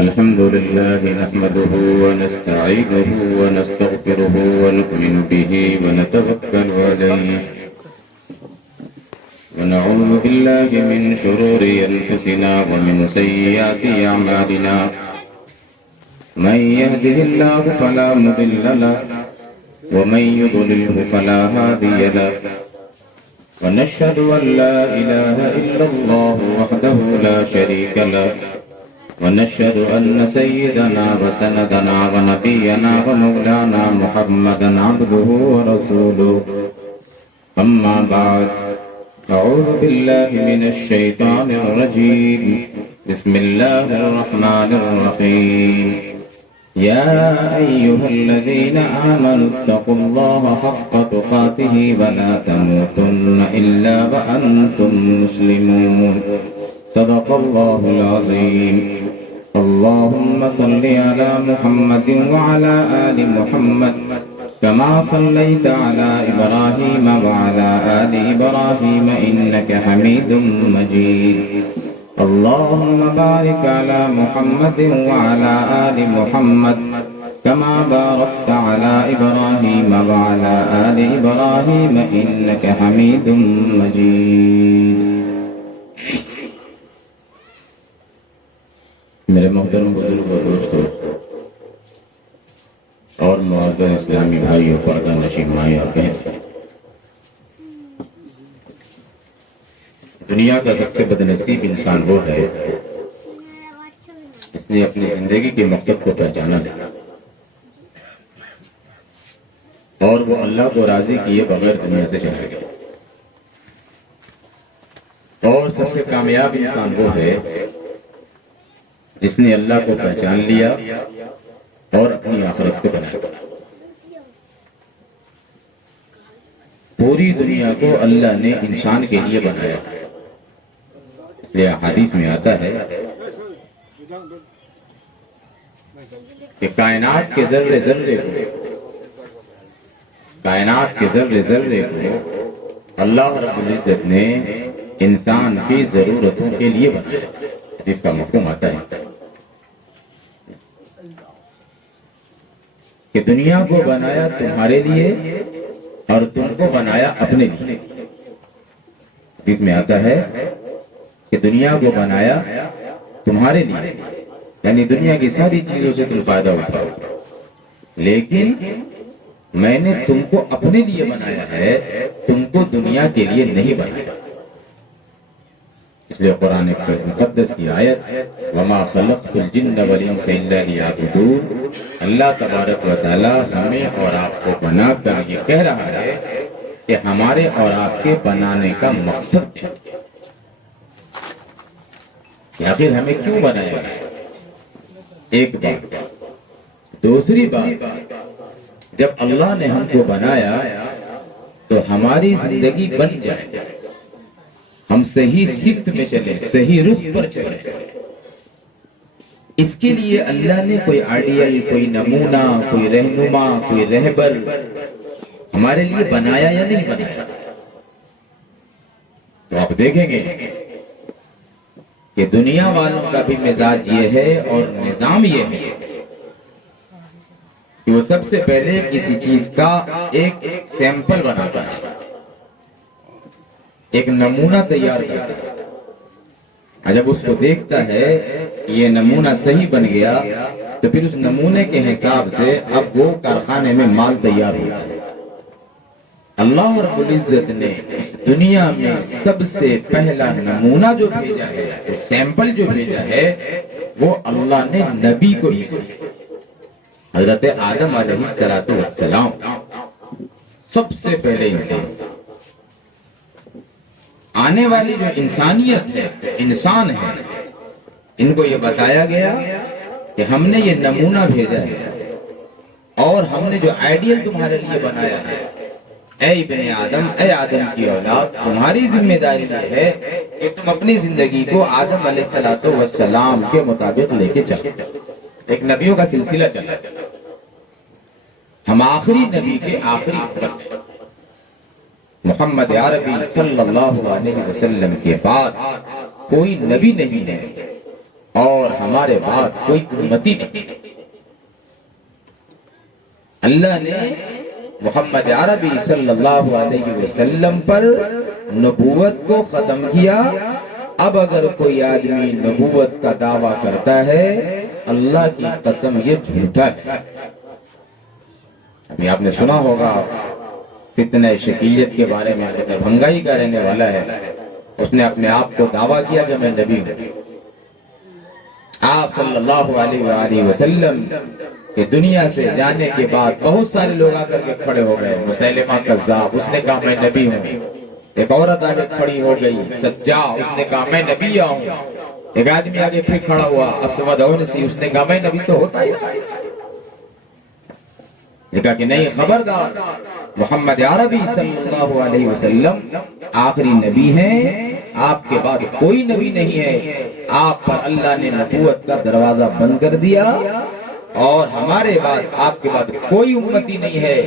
الحمد لله نحمده ونستعينه ونستغفره ونؤمن به ونتوكل عليه ونعوذ بالله من شرور أنفسنا ومن سيئات أعمالنا من يهده الله فلا مضل له ومن يضلله فلا هادي له ونشهد أن لا إله إلا الله وحده لا شريك له ونشهد أن سيدنا وسندنا ونبينا ومولانا محمدا عبده ورسوله أما بعد أعوذ بالله من الشيطان الرجيم بسم الله الرحمن الرحيم يا أيها الذين آمنوا اتقوا الله حق تقاته ولا تموتن إلا وأنتم مسلمون صدق الله العظيم اللهم صل على محمد وعلى آل محمد كما صليت على إبراهيم وعلى آل إبراهيم إنك حميد مجيد اللهم بارك على محمد وعلى آل محمد كما باركت على إبراهيم وعلى آل إبراهيم إنك حميد مجيد میرے محترم بزرگ اور دوستوں اور معزز اسلامی بھائیوں، پردہ نشین مائیں اور بہن، دنیا کا سب سے بدنصیب انسان وہ ہے جس نے اپنی زندگی کے مقصد کو پہچانا نہیں اور وہ اللہ کو راضی کیے بغیر دنیا سے چلا گیا۔ اور سب سے کامیاب انسان وہ ہے جس نے اللہ کو پہچان لیا اور اپنی آخرت کو بنایا۔ پوری دنیا کو اللہ نے انسان کے لیے بنایا، اس لیے حدیث میں آتا ہے کہ کائنات کے ذرے ذرے کو اللہ رب العزت نے انسان کی ضرورتوں کے لیے بنایا۔ حدیث کا مفہوم آتا ہے کہ دنیا کو بنایا تمہارے لیے اور تم کو بنایا اپنے لیے۔ حدیث میں آتا ہے کہ دنیا کو بنایا تمہارے لیے، یعنی دنیا کی ساری چیزوں سے تم فائدہ اٹھاؤ، لیکن میں نے تم کو اپنے لیے بنایا ہے، تم کو دنیا کے لیے نہیں بنایا۔ اس لیے قرآن مقدس کی آیت وَمَا خَلَقْتُ الْجِنَّ وَالْإِنسَ إِلَّا لِيَعْبُدُونِ، اللہ تبارک و تعالیٰ ہمیں اور آپ کو بنا کر یہ کہہ رہا ہے کہ ہمارے اور آپ کے بنانے کا مقصد کیا ہے، کہ آخر ہمیں کیوں بنایا ہے۔ ایک بات۔ دوسری بات، جب اللہ نے ہم کو بنایا تو ہماری زندگی بن جائے، ہم صحیح سمت میں چلیں، صحیح رخ پر چلیں، اس کے لیے اللہ نے کوئی آئیڈیل، کوئی نمونہ، کوئی رہنما، کوئی رہبر ہمارے لیے بنایا یا نہیں بنایا؟ تو آپ دیکھیں گے کہ دنیا والوں کا بھی مزاج یہ ہے اور نظام یہ ہے کہ وہ سب سے پہلے کسی چیز کا ایک سیمپل بناتا ہے، ایک نمونہ تیار کرتا ہے، جب اس کو دیکھتا ہے یہ نمونہ صحیح بن گیا تو پھر اس نمونے کے حساب سے اب وہ کارخانے میں مال تیار ہوتا ہے۔ اللہ رب العزت نے اس دنیا میں سب سے پہلا نمونہ جو بھیجا ہے، سیمپل جو بھیجا ہے، وہ اللہ نے نبی کو بھیجا، حضرت آدم علیہ السلام، سب سے پہلے انسان۔ آنے والی جو انسانیت ہے، انسان ہے، ان کو یہ بتایا گیا کہ ہم نے یہ نمونہ بھیجا ہے اور ہم نے جو آئیڈیل تمہارے لیے بنایا ہے، اے ابن آدم، اے آدم کی اولاد، تمہاری ذمہ داری یہ ہے کہ تم اپنی زندگی کو آدم علیہ السلام کے مطابق لے کے چلو۔ ایک نبیوں کا سلسلہ چلا، ہم آخری نبی کے آخری امت ہیں۔ محمد عربی صلی اللہ علیہ وسلم کے بعد کوئی نبی نہیں ہے اور ہمارے بعد کوئی امتی نہیں۔ اللہ نے محمد عربی صلی اللہ علیہ وسلم پر نبوت کو ختم کیا۔ اب اگر کوئی آدمی نبوت کا دعویٰ کرتا ہے، اللہ کی قسم یہ جھوٹا ہے۔ ابھی آپ نے سنا ہوگا فتنہ شکیلیت کے بارے میں، دربھنگائی کا رہنے والا ہے، اس نے اپنے آپ کو دعویٰ کیا کہ میں نبی ہوں۔ آپ صلی اللہ علیہ وآلہ وسلم کہ دنیا سے جانے کے بعد بہت سارے لوگ آ کر کے کھڑے ہو گئے۔ مسیلمہ کذاب، اس نے کہا میں نبی ہوں۔ ایک عورت آگے کھڑی ہو گئی، سجا، اس نے کہا میں نبی ہوں۔ ایک آدمی آگے پھر کھڑا ہوا، اسود عنسی، اس نے کہا میں نبی تو ہوتا ہی ہے۔ یہ کہا کہ نہیں، خبردار، محمد عربی صلی اللہ علیہ وسلم آخری نبی ہیں، آپ کے بعد کوئی نبی نہیں ہے۔ آپ پر اللہ نے نبوت کا دروازہ بند کر دیا، اور ہمارے بعد آپ کے بعد کوئی امتی نہیں ہے۔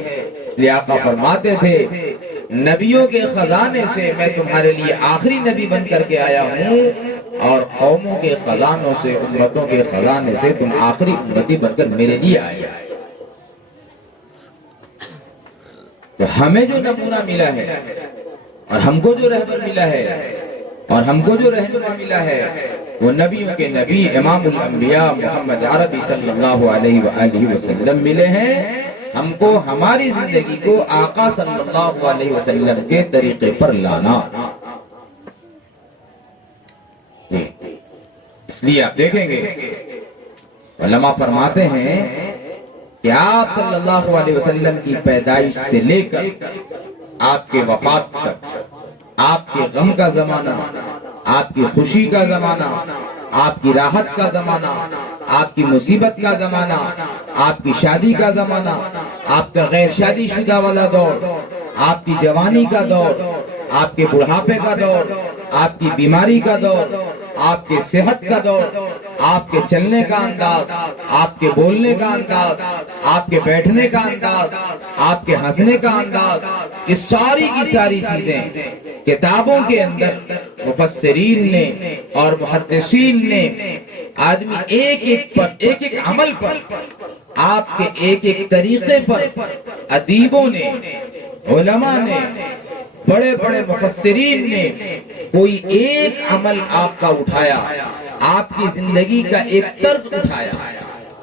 اس لیے آقا فرماتے تھے نبیوں کے خزانے سے میں تمہارے لیے آخری نبی بن کر کے آیا ہوں، اور قوموں کے خزانوں سے، امتوں کے خزانے سے تم آخری امتی بن کر میرے لیے آئے۔ تو ہمیں جو نمونہ ملا ہے، اور ہم کو جو رہبر ملا ہے، اور ہم کو جو رہنما ملا ہے، وہ نبیوں کے نبی امام الانبیاء محمد عربی صلی اللہ علیہ وآلہ وسلم ملے ہیں۔ ہم کو ہماری زندگی کو آقا صلی اللہ علیہ وسلم کے طریقے پر لانا۔ اس لیے آپ دیکھیں گے علماء فرماتے ہیں کہ آپ صلی اللہ علیہ وسلم کی پیدائش سے لے کر آپ کے وفات تک، آپ کے غم کا زمانہ، آپ کی خوشی کا زمانہ، آپ کی راحت کا زمانہ، آپ کی مصیبت کا زمانہ، آپ کی شادی کا زمانہ، آپ کا غیر شادی شدہ والا دور، آپ کی جوانی کا دور، آپ کے بڑھاپے کا دور، آپ کی بیماری کا دور، آپ کے صحت کا دور، آپ کے چلنے کا انداز، آپ کے بولنے کا انداز، آپ کے بیٹھنے کا انداز، آپ کے ہنسنے کا انداز، یہ ساری کی ساری چیزیں کتابوں کے اندر مفسرین نے اور محدثین نے آدمی ایک ایک عمل پر، آپ کے ایک ایک طریقے پر، ادیبوں نے، علماء نے، بڑے بڑے مفسرین نے کوئی ایک عمل آپ کا اٹھایا، آپ کی زندگی کا ایک طرز اٹھایا،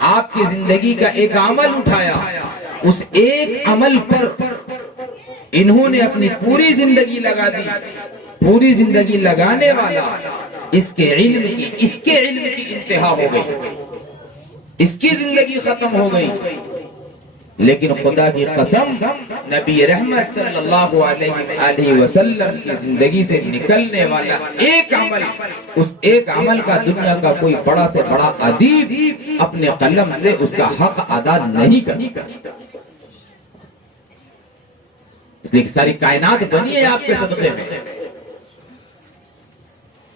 آپ کی زندگی کا ایک عمل اٹھایا، اس ایک عمل پر انہوں نے اپنی پوری زندگی لگا دی۔ پوری زندگی لگانے والا اس کے علم کی انتہا ہو گئی، اس کی زندگی ختم ہو گئی، لیکن خدا کی قسم نبی رحمت صلی اللہ علیہ وآلہ وسلم کی زندگی سے نکلنے والا ایک عمل، اس ایک عمل کا دنیا کا کوئی بڑا سے بڑا ادیب اپنے قلم سے اس کا حق ادا نہیں کرتا۔ اس لیے ساری کائنات بنی ہے آپ کے صدقے میں،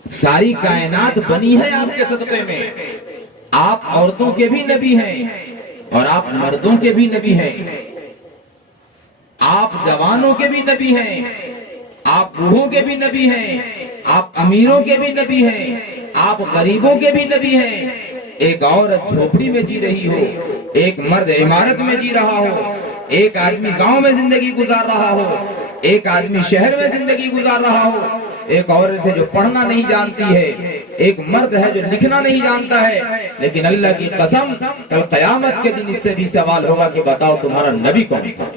ساری کائنات بنی ہے آپ کے صدقے میں۔ آپ عورتوں کے بھی نبی ہیں اور آپ مردوں کے بھی نبی ہیں، آپ جوانوں کے بھی نبی ہیں، آپ بوڑھوں کے بھی نبی ہیں، آپ امیروں کے بھی نبی ہیں، آپ غریبوں کے بھی نبی ہیں۔ ایک عورت جھوپڑی میں جی رہی ہو، ایک مرد عمارت میں جی رہا ہو، ایک آدمی گاؤں میں زندگی گزار رہا ہو، ایک آدمی شہر میں زندگی گزار رہا ہو، ایک عورت ہے جو پڑھنا نہیں جانتی ہے، ایک مرد ہے جو لکھنا نہیں جانتا ہے، لیکن اللہ کی قسم کل قیامت کے دن اس سے بھی سوال ہوگا کہ بتاؤ تمہارا نبی کون تھا؟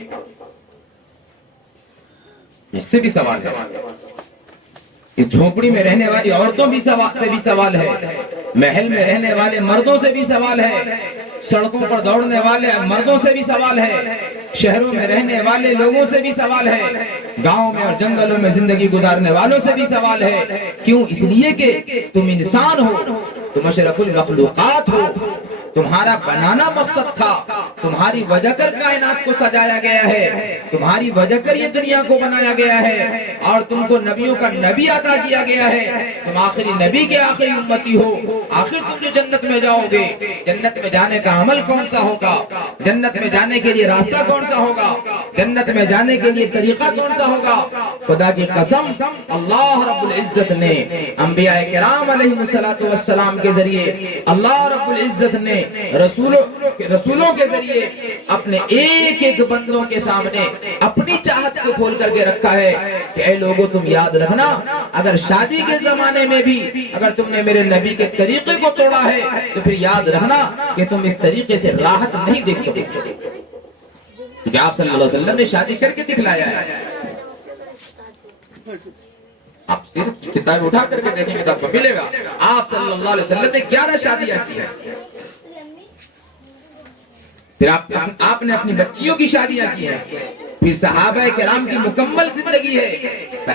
اس سے بھی سوال ہے۔ اس جھونپڑی میں رہنے والی عورتوں سے بھی سوال ہے، محل میں رہنے والے مردوں سے بھی سوال ہے، سڑکوں پر دوڑنے والے مردوں سے بھی سوال ہے، شہروں میں رہنے والے لوگوں سے بھی سوال ہے، گاؤں میں اور جنگلوں میں زندگی گزارنے والوں سے بھی سوال ہے۔ کیوں؟ اس لیے کہ تم انسان ہو، تم اشرف المخلوقات ہو، تمہارا بنانا مقصد تھا، تمہاری وجہ کر کائنات کو سجایا گیا ہے، تمہاری وجہ کر یہ دنیا کو بنایا گیا ہے، اور تم کو نبیوں کا نبی عطا کیا گیا ہے، تم آخری نبی کے آخری امتی ہو۔ آخر تم جو جنت میں جاؤ گے، جنت میں جانے کا عمل کون سا ہوگا، جنت میں جانے کے لیے راستہ کون سا ہوگا، جنت میں جانے کے لیے طریقہ کون سا ہوگا؟ خدا کی قسم، اللہ رب العزت نے انبیاء کرام علیہ السلام کے ذریعے، اللہ رب العزت نے رسولوں کے ذریعے اپنے ایک ایک بندوں کے سامنے اپنی چاہت کو کھول کر کے رکھا ہے کہ اے لوگو تم یاد رکھنا، اگر شادی کے زمانے میں بھی اگر تم نے میرے نبی کے طریقے کو توڑا ہے تو پھر یاد رکھنا کہ تم اس طریقے سے راحت نہیں دیکھ سکتے، کیونکہ آپ صلی اللہ علیہ وسلم نے شادی کر کے دکھلایا ہے۔ آپ صرف کتاب اٹھا کر کے دیکھیں گے تو آپ کو ملے گا آپ صلی اللہ علیہ وسلم نے 11 شادیاں کی ہیں، پھر آپ نے اپنی بچیوں کی شادیاں کی ہیں، پھر صحابہ کرام کی مکمل زندگی ہے۔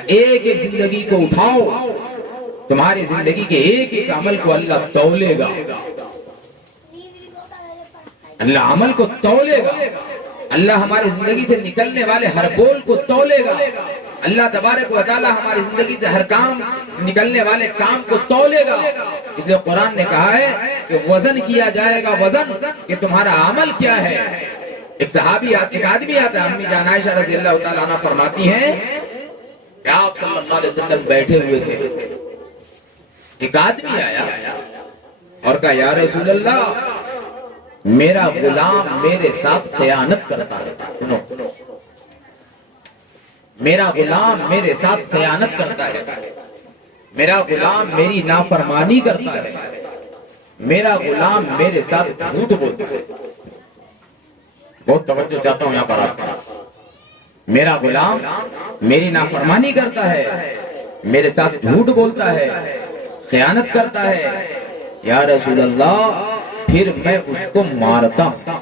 ایک ایک زندگی کو اٹھاؤ، تمہاری زندگی کے ایک ایک عمل کو اللہ تولے گا، اللہ عمل کو تولے گا، اللہ ہماری زندگی سے نکلنے والے ہر بول کو تولے گا، اللہ تبارک و تعالی ہماری زندگی سے ہر کام نکلنے والے کام کو تولے گا۔ اس لیے قرآن نے کہا ہے کہ وزن کیا جائے گا، وزن کہ تمہارا عمل کیا ہے۔ ایک آدمی آتا ہے، امی جان عائشہ رضی اللہ تعالیٰ عنہ فرماتی ہیں کہ آپ صلی اللہ علیہ وسلم بیٹھے ہوئے تھے، ایک آدمی آیا اور کہا یا رسول اللہ میرا غلام میرے ساتھ خیانت کرتا ہے، سنو، میرا غلام میرے ساتھ خیانت کرتا ہے، میرا غلام میری نافرمانی کرتا ہے، میرا غلام میرے ساتھ جھوٹ بولتا ہے۔ بہت توجہ چاہتا ہوں یہاں پر آپ کا، میرا غلام میری نافرمانی کرتا ہے، میرے ساتھ جھوٹ بولتا ہے، خیانت کرتا ہے، یا رسول اللہ پھر میں اس کو مارتا ہوں،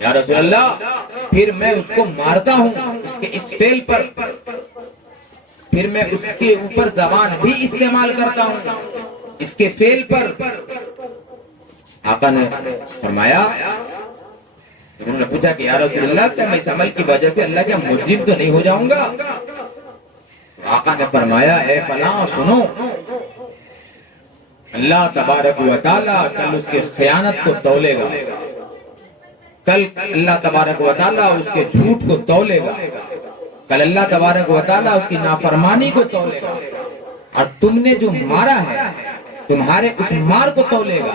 یا رسول اللہ پھر میں اس کو مارتا ہوں اس کے اس فعل پر، پھر میں اس کے اوپر زبان بھی استعمال کرتا ہوں اس کے فعل پر۔ آقا نے فرمایا، انہوں نے پوچھا کہ یا رسول اللہ کیا میں اس عمل کی وجہ سے اللہ کے مجرم تو نہیں ہو جاؤں گا؟ آقا نے فرمایا اے فلاں سنو، اللہ تبارک و تعالیٰ کل اس کے خیانت کو تولے گا، کل اللہ تبارک و تعالیٰ اس کے جھوٹ کو تولے گا، کل اللہ تبارک و تعالیٰ اس کی نافرمانی کو تولے گا، اور تم نے جو مارا ہے تمہارے اس مار کو تولے گا،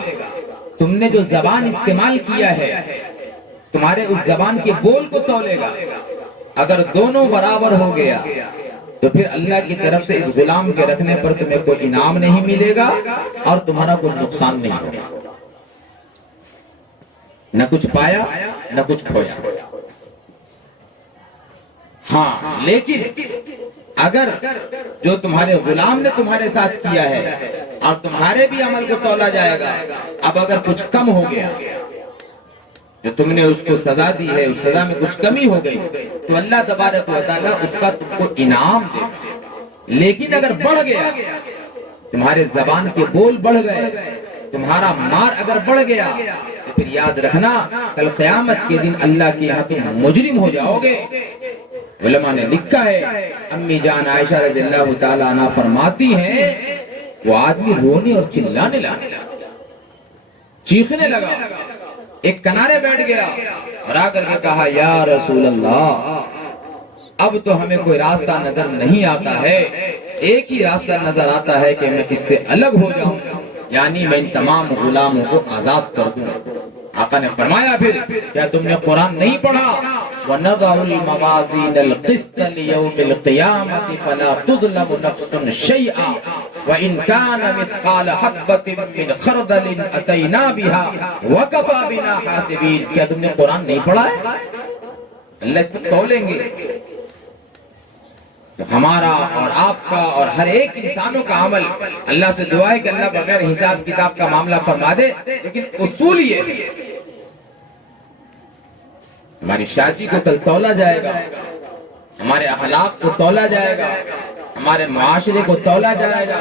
تم نے جو زبان استعمال کیا ہے تمہارے اس زبان کے بول کو تولے گا۔ اگر دونوں برابر ہو گیا تو پھر اللہ کی طرف سے اس غلام کے رکھنے پر تمہیں کوئی انعام نہیں ملے گا اور تمہارا کوئی نقصان نہیں ہوگا، نہ کچھ پایا نہ کچھ کھویا۔ ہاں لیکن اگر جو تمہارے غلام نے تمہارے ساتھ کیا ہے اور تمہارے بھی عمل کو تولا جائے گا، اب اگر کچھ کم ہو گیا، جو تم نے اس کو سزا دی ہے اس سزا میں کچھ کمی ہو گئی تو اللہ تبارک و تعالیٰ اس کا تم کو انعام دے۔ لیکن اگر بڑھ گیا، تمہارے زبان کے بول بڑھ گئے، تمہارا مار اگر بڑھ گیا تو پھر یاد رکھنا کل قیامت کے دن اللہ کے یہاں تم مجرم ہو جاؤ گے۔ علماء نے لکھا ہے، امی جان عائشہ رضی اللہ تعالیٰ عنہ فرماتی ہیں وہ آدمی رونے اور چلانے لگا، چیخنے لگا، ایک کنارے بیٹھ گیا اور آ کر کے کہا یا رسول اللہ اب تو ہمیں کوئی راستہ نظر نہیں آتا ہے، ایک ہی راستہ نظر آتا ہے کہ میں اس سے الگ ہو جاؤں، یعنی میں ان تمام غلاموں کو آزاد کر دوں۔ آقا نے فرمایا پھر کیا تم نے قرآن نہیں پڑھا؟ وَنَضَعُ الْمَوَازِينَ الْقِسْطَ لِيَوْمِ الْقِيَامَةِ فَلَا تُظْلَمُ نَفْسٌ شَيْئًا وَإِنْ كَانَ مِثْقَالَ حَبَّةٍ مِّنْ خَرْدَلٍ أَتَيْنَا بِهَا وَكَفَىٰ بِنَا حَاسِبِينَ۔ کیا تم نے قرآن نہیں پڑھا ہے؟ اللہ اس کو تولیں گے، تو ہمارا اور آپ کا اور ہر ایک انسانوں کا عمل، اللہ سے دعا ہے کہ اللہ بغیر حساب کتاب کا معاملہ فرما دے، لیکن اصول یہ ہماری شادی کو کل تولا جائے گا، ہمارے اخلاق کو تولا جائے گا، ہمارے معاشرے کو تولا جائے گا۔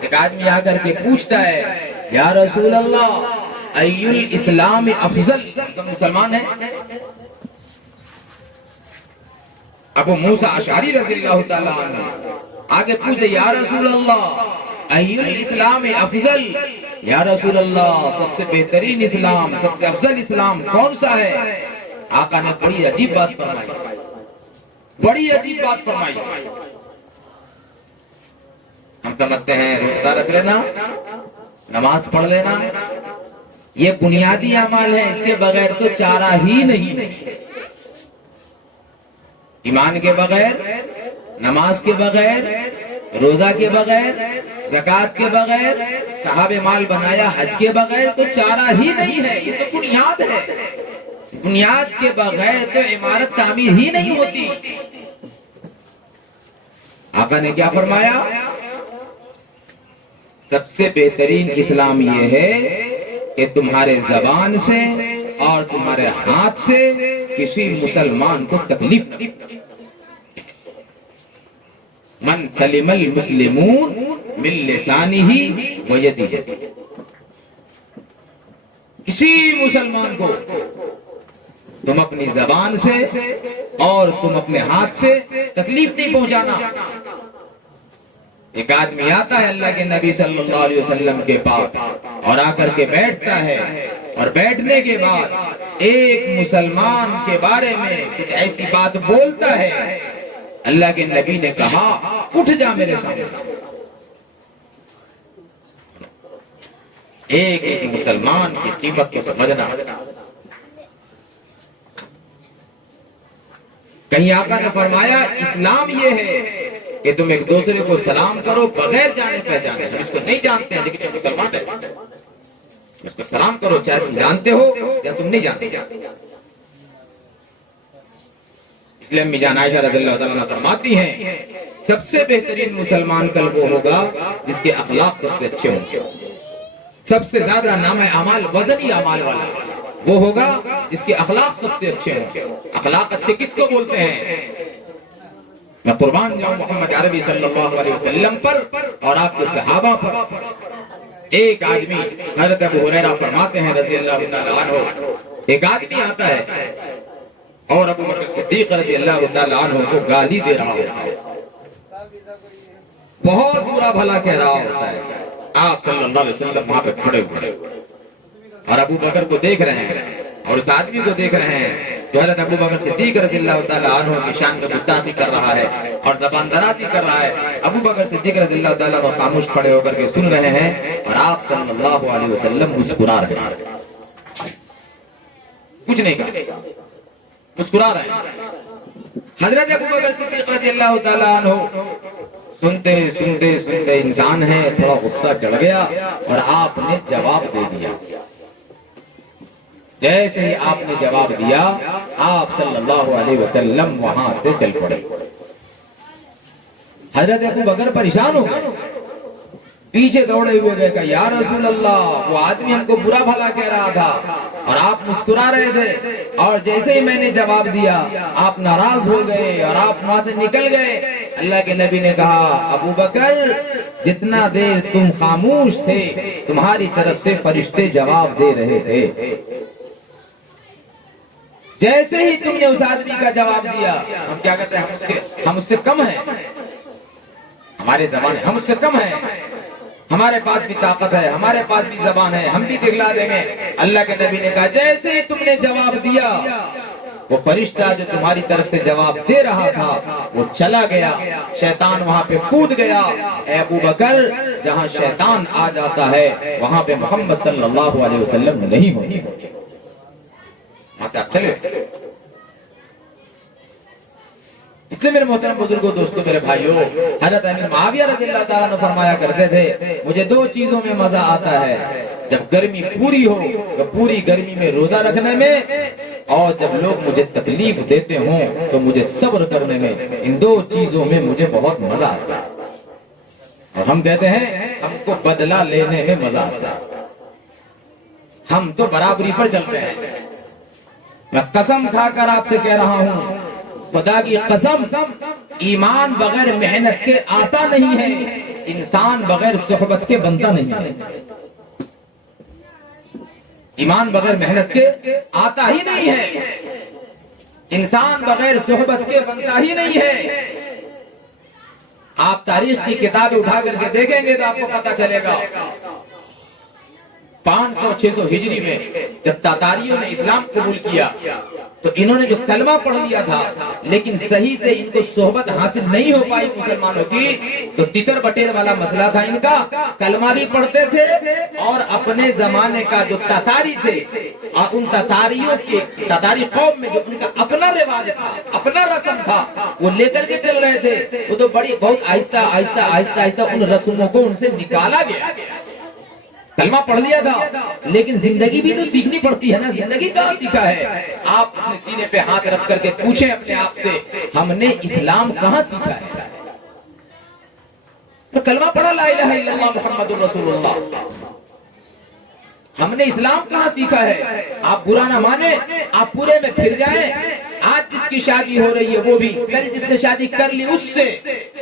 ایک آدمی آ کر کے پوچھتا ہے یا رسول اللہ ای الاسلام افضل، تم مسلمان ہیں؟ ابو موسیٰ اشعری رضی اللہ تعالیٰ عنہ آگے پوچھتے یا رسول اللہ ای الاسلام افضل، یا رسول اللہ سب سے بہترین اسلام، سب سے افضل اسلام کون سا ہے؟ آقا نے بڑی عجیب بات فرمائی، بڑی عجیب بات فرمائی۔ ہم سمجھتے ہیں روزہ رکھ لینا، نماز پڑھ لینا یہ بنیادی اعمال ہے، اس کے بغیر تو چارہ ہی نہیں۔ ایمان کے بغیر، نماز کے بغیر، روزہ کے بغیر، زکوٰۃ کے بغیر، صاحب مال بنایا حج کے بغیر تو چارہ ہی نہیں ہے، یہ تو بنیاد ہے۔ بنیاد کے بغیر تو عمارت تعمیر ہی نہیں ہوتی۔ آقا نے کیا فرمایا؟ سب سے بہترین اسلام یہ ہے کہ تمہارے زبان سے اور تمہارے ہاتھ سے کسی مسلمان کو تکلیف نہ، من سلم المسلمون من لسانہ و یدہ، کسی مسلمان کو تم اپنی زبان سے اور تم اپنے ہاتھ سے تکلیف نہیں پہنچانا۔ ایک آدمی آتا ہے اللہ کے نبی صلی اللہ علیہ وسلم کے پاس اور آ کر کے بیٹھتا ہے، اور بیٹھنے کے بعد ایک مسلمان کے بارے میں کچھ ایسی بات بولتا ہے، اللہ کے نبی نے کہا اٹھ جا میرے سامنے۔ ایک ایک مسلمان کی قیمت کو سمجھنا۔ کہیں آقا نے فرمایا اسلام یہ ہے کہ تم ایک دوسرے کو سلام کرو بغیر جانے پہچانے، ہم اس کو نہیں جانتے ہیں لیکن تم مسلمان ہے، اس کو سلام کرو چاہے تم جانتے ہو یا تم نہیں جانتے۔ اس لیے امی جان عائشہ رضی اللہ تعالیٰ عنہ فرماتی ہیں سب سے بہترین مسلمان کل وہ ہوگا جس کے اخلاق سب سے اچھے ہوں گے۔ سب سے زیادہ نام اعمال وزنی اعمال والا وہ ہوگا جس کے اخلاق سب سے اچھے ہوں گے۔ اخلاق اچھے کس کو بولتے ہیں؟ میں قربان جاؤں محمد عربی صلی اللہ علیہ وسلم پر اور آپ کے صحابہ پر۔ ایک آدمی، حضرت ابو ہریرہ فرماتے ہیں رضی اللہ تعالیٰ عنہ، ایک آدمی آتا ہے اور ابو بکر صدیق رضی اللہ تعالیٰ عنہ کو گالی دے رہا ہوتا ہے، بہت برا بھلا کہہ رہا ہوتا ہے۔ آپ صلی اللہ علیہ وسلم وہاں پہ کھڑے ہوئے اور ابو بکر کو دیکھ رہے ہیں اور اس آدمی کو دیکھ رہے ہیں جو حضرت ابو بکر صدیق رضی اللہ تعالیٰ عنہ کی شان میں گستاخی کر رہا ہے اور زبان درازی کر رہا ہے۔ ابو بکر صدیق رضی اللہ تعالیٰ عنہ خاموش کھڑے ہو کر کے سن رہے ہیں اور آپ صلی اللہ علیہ وسلم مسکرا رہے ہیں، کچھ نہیں کہا، مسکرا رہے ہیں۔ حضرت ابو بکر صدیق رضی اللہ تعالیٰ عنہ سنتے سنتے سنتے انسان ہے، تھوڑا غصہ چڑھ گیا اور آپ نے جواب دے دیا۔ جیسے ہی آپ نے جواب دیا آپ صلی اللہ علیہ وسلم وہاں سے چل پڑے۔ حضرت ابو بکر پریشان ہو گئے، پیچھے دوڑے ہوئے گئے کہ یا رسول اللہ وہ آدمی ہم کو برا بھلا کہہ رہا تھا اور آپ مسکرا رہے تھے، اور جیسے ہی میں نے جواب دیا آپ ناراض ہو گئے اور آپ وہاں سے نکل گئے۔ اللہ کے نبی نے کہا ابو بکر جتنا دیر تم خاموش تھے تمہاری طرف سے فرشتے جواب دے رہے تھے، جیسے ہی تم نے اس آدمی کا جواب دیا ہم کیا کہتے ہیں ہم اس سے کم ہیں، ہمارے زبان ہم اس سے کم ہیں، ہمارے پاس بھی طاقت ہے، ہمارے پاس بھی زبان ہے، ہم بھی دکھلا دیں گے۔ اللہ کے نبی نے کہا جیسے ہی تم نے جواب دیا وہ فرشتہ جو تمہاری طرف سے جواب دے رہا تھا وہ چلا گیا، شیطان وہاں پہ کود گیا۔ اے ابو بکر جہاں شیطان آ جاتا ہے وہاں پہ محمد صلی اللہ علیہ وسلم نہیں ہونے، وہاں سے آپ چلے۔ اس لیے میرے محترم بزرگوں، دوستوں، میرے بھائیوں، حضرت امیر معاویہ رضی اللہ تعالیٰ عنہ فرمایا کرتے تھے مجھے دو چیزوں میں مزہ آتا ہے، جب گرمی پوری ہو تو پوری گرمی میں روزہ رکھنے میں، اور جب لوگ مجھے تکلیف دیتے ہوں تو مجھے صبر کرنے میں۔ ان دو چیزوں میں مجھے بہت مزہ آتا ہے، اور ہم کہتے ہیں ہم کو بدلہ لینے میں مزہ آتا ہے، ہم تو برابری پر چلتے ہیں۔ میں قسم کھا کر آپ سے کہہ رہا ہوں، خدا کی قسم، ایمان بغیر محنت کے آتا نہیں ہے، انسان بغیر صحبت کے بنتا نہیں ہے۔ ایمان بغیر محنت کے آتا ہی نہیں ہے، انسان بغیر صحبت کے بنتا ہی نہیں ہے۔ آپ تاریخ کی کتابیں اٹھا کر کے دیکھیں گے تو آپ کو پتہ چلے گا 500-600 ہجری میں جب تاتاریوں نے اسلام قبول کیا تو انہوں نے جو کلمہ پڑھ لیا تھا لیکن صحیح سے ان کو صحبت حاصل نہیں ہو پائی مسلمانوں کی، تو تتر بٹیر والا مسئلہ تھا ان کا۔ کلمہ بھی پڑھتے تھے اور اپنے زمانے کا جو تاتاری تھے اور ان تاتاریوں کے تاتاری قوم میں جو ان کا اپنا رواج تھا، اپنا رسم تھا، وہ لے کر کے چل رہے تھے۔ وہ تو بڑی بہت آہستہ آہستہ آہستہ آہستہ ان رسموں کو ان سے نکالا گیا۔ کلمہ پڑھ لیا تھا لیکن زندگی بھی تو سیکھنی پڑتی ہے نا، زندگی کہاں سیکھا ہے؟ آپ اپنے سینے پہ ہاتھ رکھ کر کے پوچھیں اپنے آپ سے، ہم نے اسلام کہاں سیکھا ہے؟ تو کلمہ پڑھا لا الہ الا اللہ محمد رسول اللہ، ہم نے اسلام کہاں سیکھا ہے؟ آپ برا نہ مانیں، آپ پورے میں پھر جائیں، آج جس کی شادی ہو رہی ہے وہ بھی، کل جس نے شادی کر لی اس سے،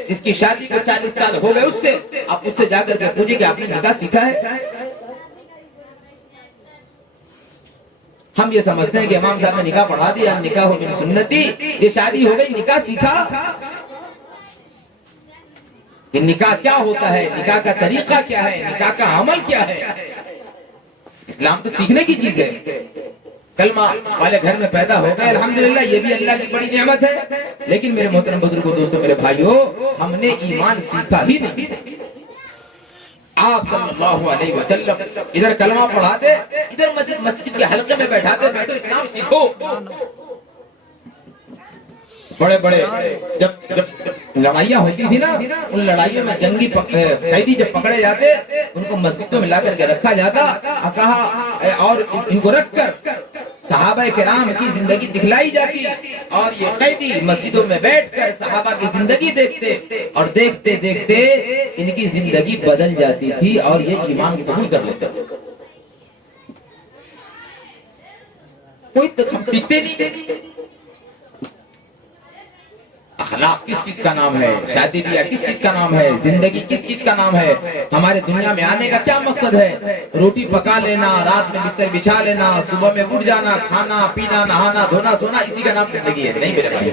جس کی شادی کو 40 سال ہو گئے اس سے، آپ اس سے جا کر کے پوچھیں کہ آپ نے نکاح سیکھا ہے؟ ہم یہ سمجھتے ہیں کہ امام صاحب نے نکاح پڑھا دیا، نکاح ہو میری سنتی، یہ شادی ہو گئی، نکاح سیکھا؟ کہ نکاح کیا ہوتا ہے، نکاح کا طریقہ کیا ہے، نکاح کا عمل کیا ہے؟ اسلام تو سیکھنے کی چیز ہے۔ کلمہ والے گھر میں پیدا ہو گئے الحمدللہ، یہ بھی اللہ کی بڑی نعمت ہے، لیکن میرے محترم بزرگوں، دوستوں، میرے بھائیوں، ہم نے ایمان سیکھا ہی نہیں۔ آپ صلی اللہ علیہ وسلم ادھر کلمہ پڑھاتے، ادھر مسجد کے حلقے میں بیٹھاتے، بیٹھو اسلام سیکھو۔ بڑے بڑے جب لڑائیاں ہوتی تھی نا، ان لڑائیوں میں جنگی قیدی جب پکڑے جاتے ان کو مسجدوں میں لا کر کے رکھا جاتا، کہا اور ان کو رکھ کر صحابہ کرام کی زندگی دکھلائی جاتی، اور یہ قیدی مسجدوں میں بیٹھ کر صحابہ کی زندگی دیکھتے، اور دیکھتے دیکھتے ان کی زندگی بدل جاتی تھی اور یہ ایمان قبول کر لیتے۔ کوئی ہم سیکھتے نہیں۔ اخلاق کس چیز کا نام ہے؟ شادی بیاہ کس چیز کا نام ہے؟ زندگی کس چیز کا نام ہے؟ ہمارے دنیا میں آنے کا کیا مقصد ہے؟ روٹی پکا لینا، رات میں بستر بچھا لینا، صبح میں اٹھ جانا، کھانا پینا نہانا دھونا سونا، اسی کا نام زندگی ہے؟ نہیں میرے بھائی،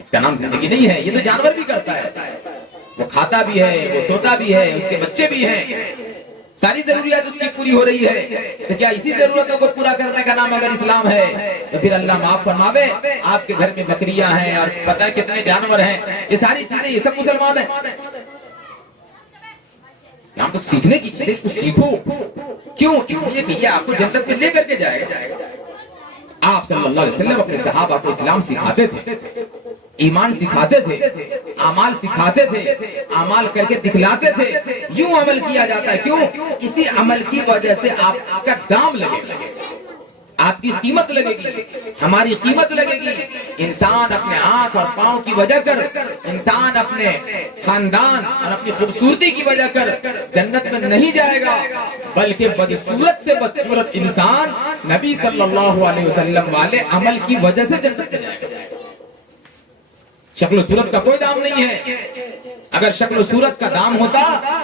اس کا نام زندگی نہیں ہے۔ یہ تو جانور بھی کرتا ہے، وہ کھاتا بھی ہے، وہ سوتا بھی ہے، اس کے بچے بھی ہیں، ساری ضروریات اس کی پوری ہو رہی ہے، تو کیا اسی ضرورتوں کو پورا کرنے کا نام اگر اسلام ہے تو پھر اللہ معاف فرماوے آپ کے گھر میں بکریاں ہیں اور پتہ ہے کتنے جانور ہیں، یہ ساری چیزیں، یہ سب مسلمان ہیں؟ اسلام تو سیکھنے کی چیز ہے، اس کو سیکھو۔ کیوں؟ اس لیے کہ یہ آپ کو جنت میں لے کر کے جائے گا۔ آپ صلی اللہ علیہ وسلم اپنے صحابہ کو اسلام سکھاتے تھے، ایمان سکھاتے تھے، اعمال سکھاتے تھے، اعمال کر کے دکھلاتے تھے۔ یوں عمل کیا جاتا ہے، کیوں؟ اسی عمل کی وجہ سے آپ کا دام لگے گا، آپ کی قیمت لگے گی، ہماری قیمت لگے گی۔ انسان اپنے آنکھ اور پاؤں کی وجہ کر، انسان اپنے خاندان اور اپنی خوبصورتی کی وجہ کر جنت میں نہیں جائے گا، بلکہ بدصورت سے بدصورت انسان نبی صلی اللہ علیہ وسلم والے عمل کی وجہ سے جنت میں جائے گا۔ شکل و صورت کا کوئی دام نہیں ہے۔ اگر شکل و صورت کا دام ہوتا،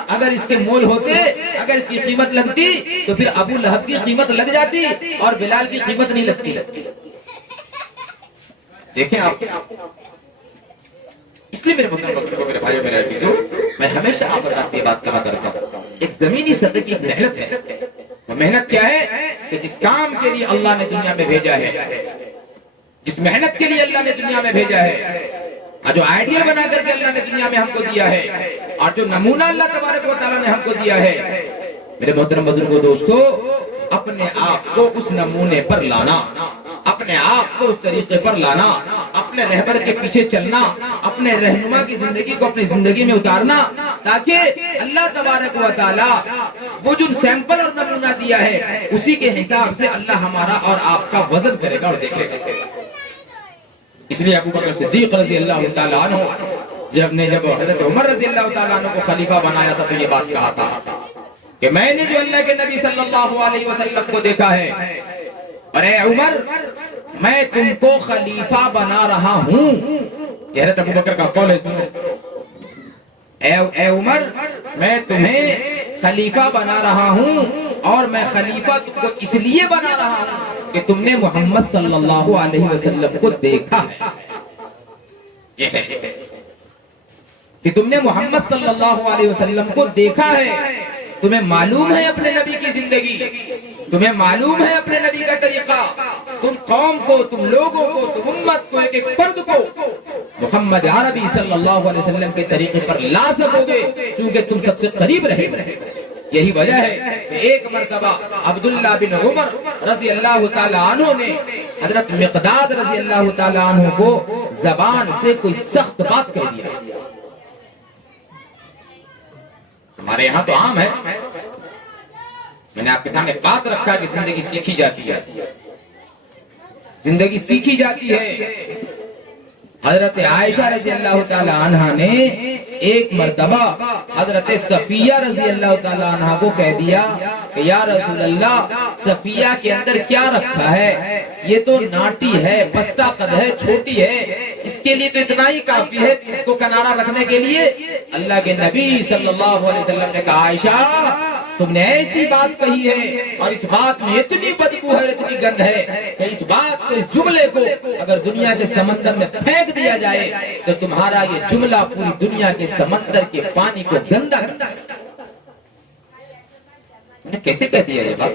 اگر اس کے مول ہوتے، اگر اس کی قیمت لگتی تو پھر ابو لہب کی قیمت لگ جاتی اور بلال کی قیمت نہیں لگتی۔ دیکھیں آپ، اس لیے میرے میرے بھائیوں میرے عزیزوں، میں ہمیشہ آپ حضرات سے یہ بات کہا کرتا ہوں، ایک زمینی سطح کی محنت ہے۔ وہ محنت کیا ہے کہ جس کام کے لیے اللہ نے دنیا میں بھیجا ہے، جس محنت کے لیے اللہ نے دنیا میں بھیجا ہے، اور جو آئیڈیا بنا کر کے اللہ نے دنیا میں ہم کو دیا ہے، اور جو نمونہ اللہ تبارک و تعالیٰ نے ہم کو دیا ہے، میرے محترم بزرگوں، دوستو، اپنے آپ کو اس نمونے پر لانا، اپنے آپ کو اس طریقے پر لانا، اپنے رہبر کے پیچھے چلنا، اپنے رہنما کی زندگی کو اپنی زندگی میں اتارنا، تاکہ اللہ تبارک و تعالیٰ وہ جو سیمپل اور نمونہ دیا ہے اسی کے حساب سے اللہ ہمارا اور آپ کا وزن کرے گا اور دیکھے گا۔ اس لیے ابو بکر صدیق رضی اللہ تعالیٰ عنہ جب حضرت عمر رضی اللہ تعالیٰ عنہ کو خلیفہ بنایا تھا تو یہ بات کہا تھا کہ میں نے جو اللہ کے نبی صلی اللہ علیہ وسلم کو دیکھا ہے، اور اے عمر میں تم کو خلیفہ بنا رہا ہوں۔ یہ حضرت ابو بکر کا قول ہے، سنو، اے عمر میں تمہیں خلیفہ بنا رہا ہوں اور میں خلیفہ تم کو اس لیے بنا رہا ہوں کہ تم نے محمد صلی اللہ علیہ وسلم کو دیکھا ہے. یہ ہے کہ تم نے محمد صلی اللہ علیہ وسلم کو دیکھا ہے. تمہیں معلوم ہے اپنے نبی کی زندگی, تمہیں معلوم ہے اپنے نبی کا طریقہ. تم قوم کو, تم لوگوں کو, تم امت کو, ایک ایک فرد کو محمد عربی صلی اللہ علیہ وسلم کے طریقے پر لا سکو گے چونکہ تم سب سے قریب رہے. یہی وجہ ہے کہ ایک مرتبہ عبداللہ بن عمر رضی اللہ تعالی عنہ نے حضرت مقداد رضی اللہ تعالی عنہ کو زبان سے کوئی سخت بات کہہ دیا. ہمارے یہاں تو عام ہے, میں نے آپ کے سامنے بات رکھا کہ زندگی سیکھی جاتی ہے, زندگی سیکھی جاتی ہے. حضرت عائشہ رضی اللہ تعالی عنہ نے ایک مرتبہ حضرت صفیہ رضی اللہ تعالی عنہ کو کہہ دیا کہ یا رسول اللہ, صفیہ کے اندر کیا رکھا ہے, یہ تو ناٹی ہے, پستہ قد ہے, چھوٹی ہے, اس کے لیے تو اتنا ہی کافی ہے اس کو کنارہ رکھنے کے لیے. اللہ کے نبی صلی اللہ علیہ وسلم نے کہا عائشہ تم نے ایسی بات کہی ہے اور اس بات میں اتنی بدبو ہے, اتنی گند ہے کہ اس بات کو, اس جملے کو اگر دنیا کے سمندر میں پھینک دیا جائے تو تمہارا یہ جملہ پوری دنیا کے سمندر کے پانی کو گندا کر دے گا. تم نے کیسے کہہ دیا یہ بات؟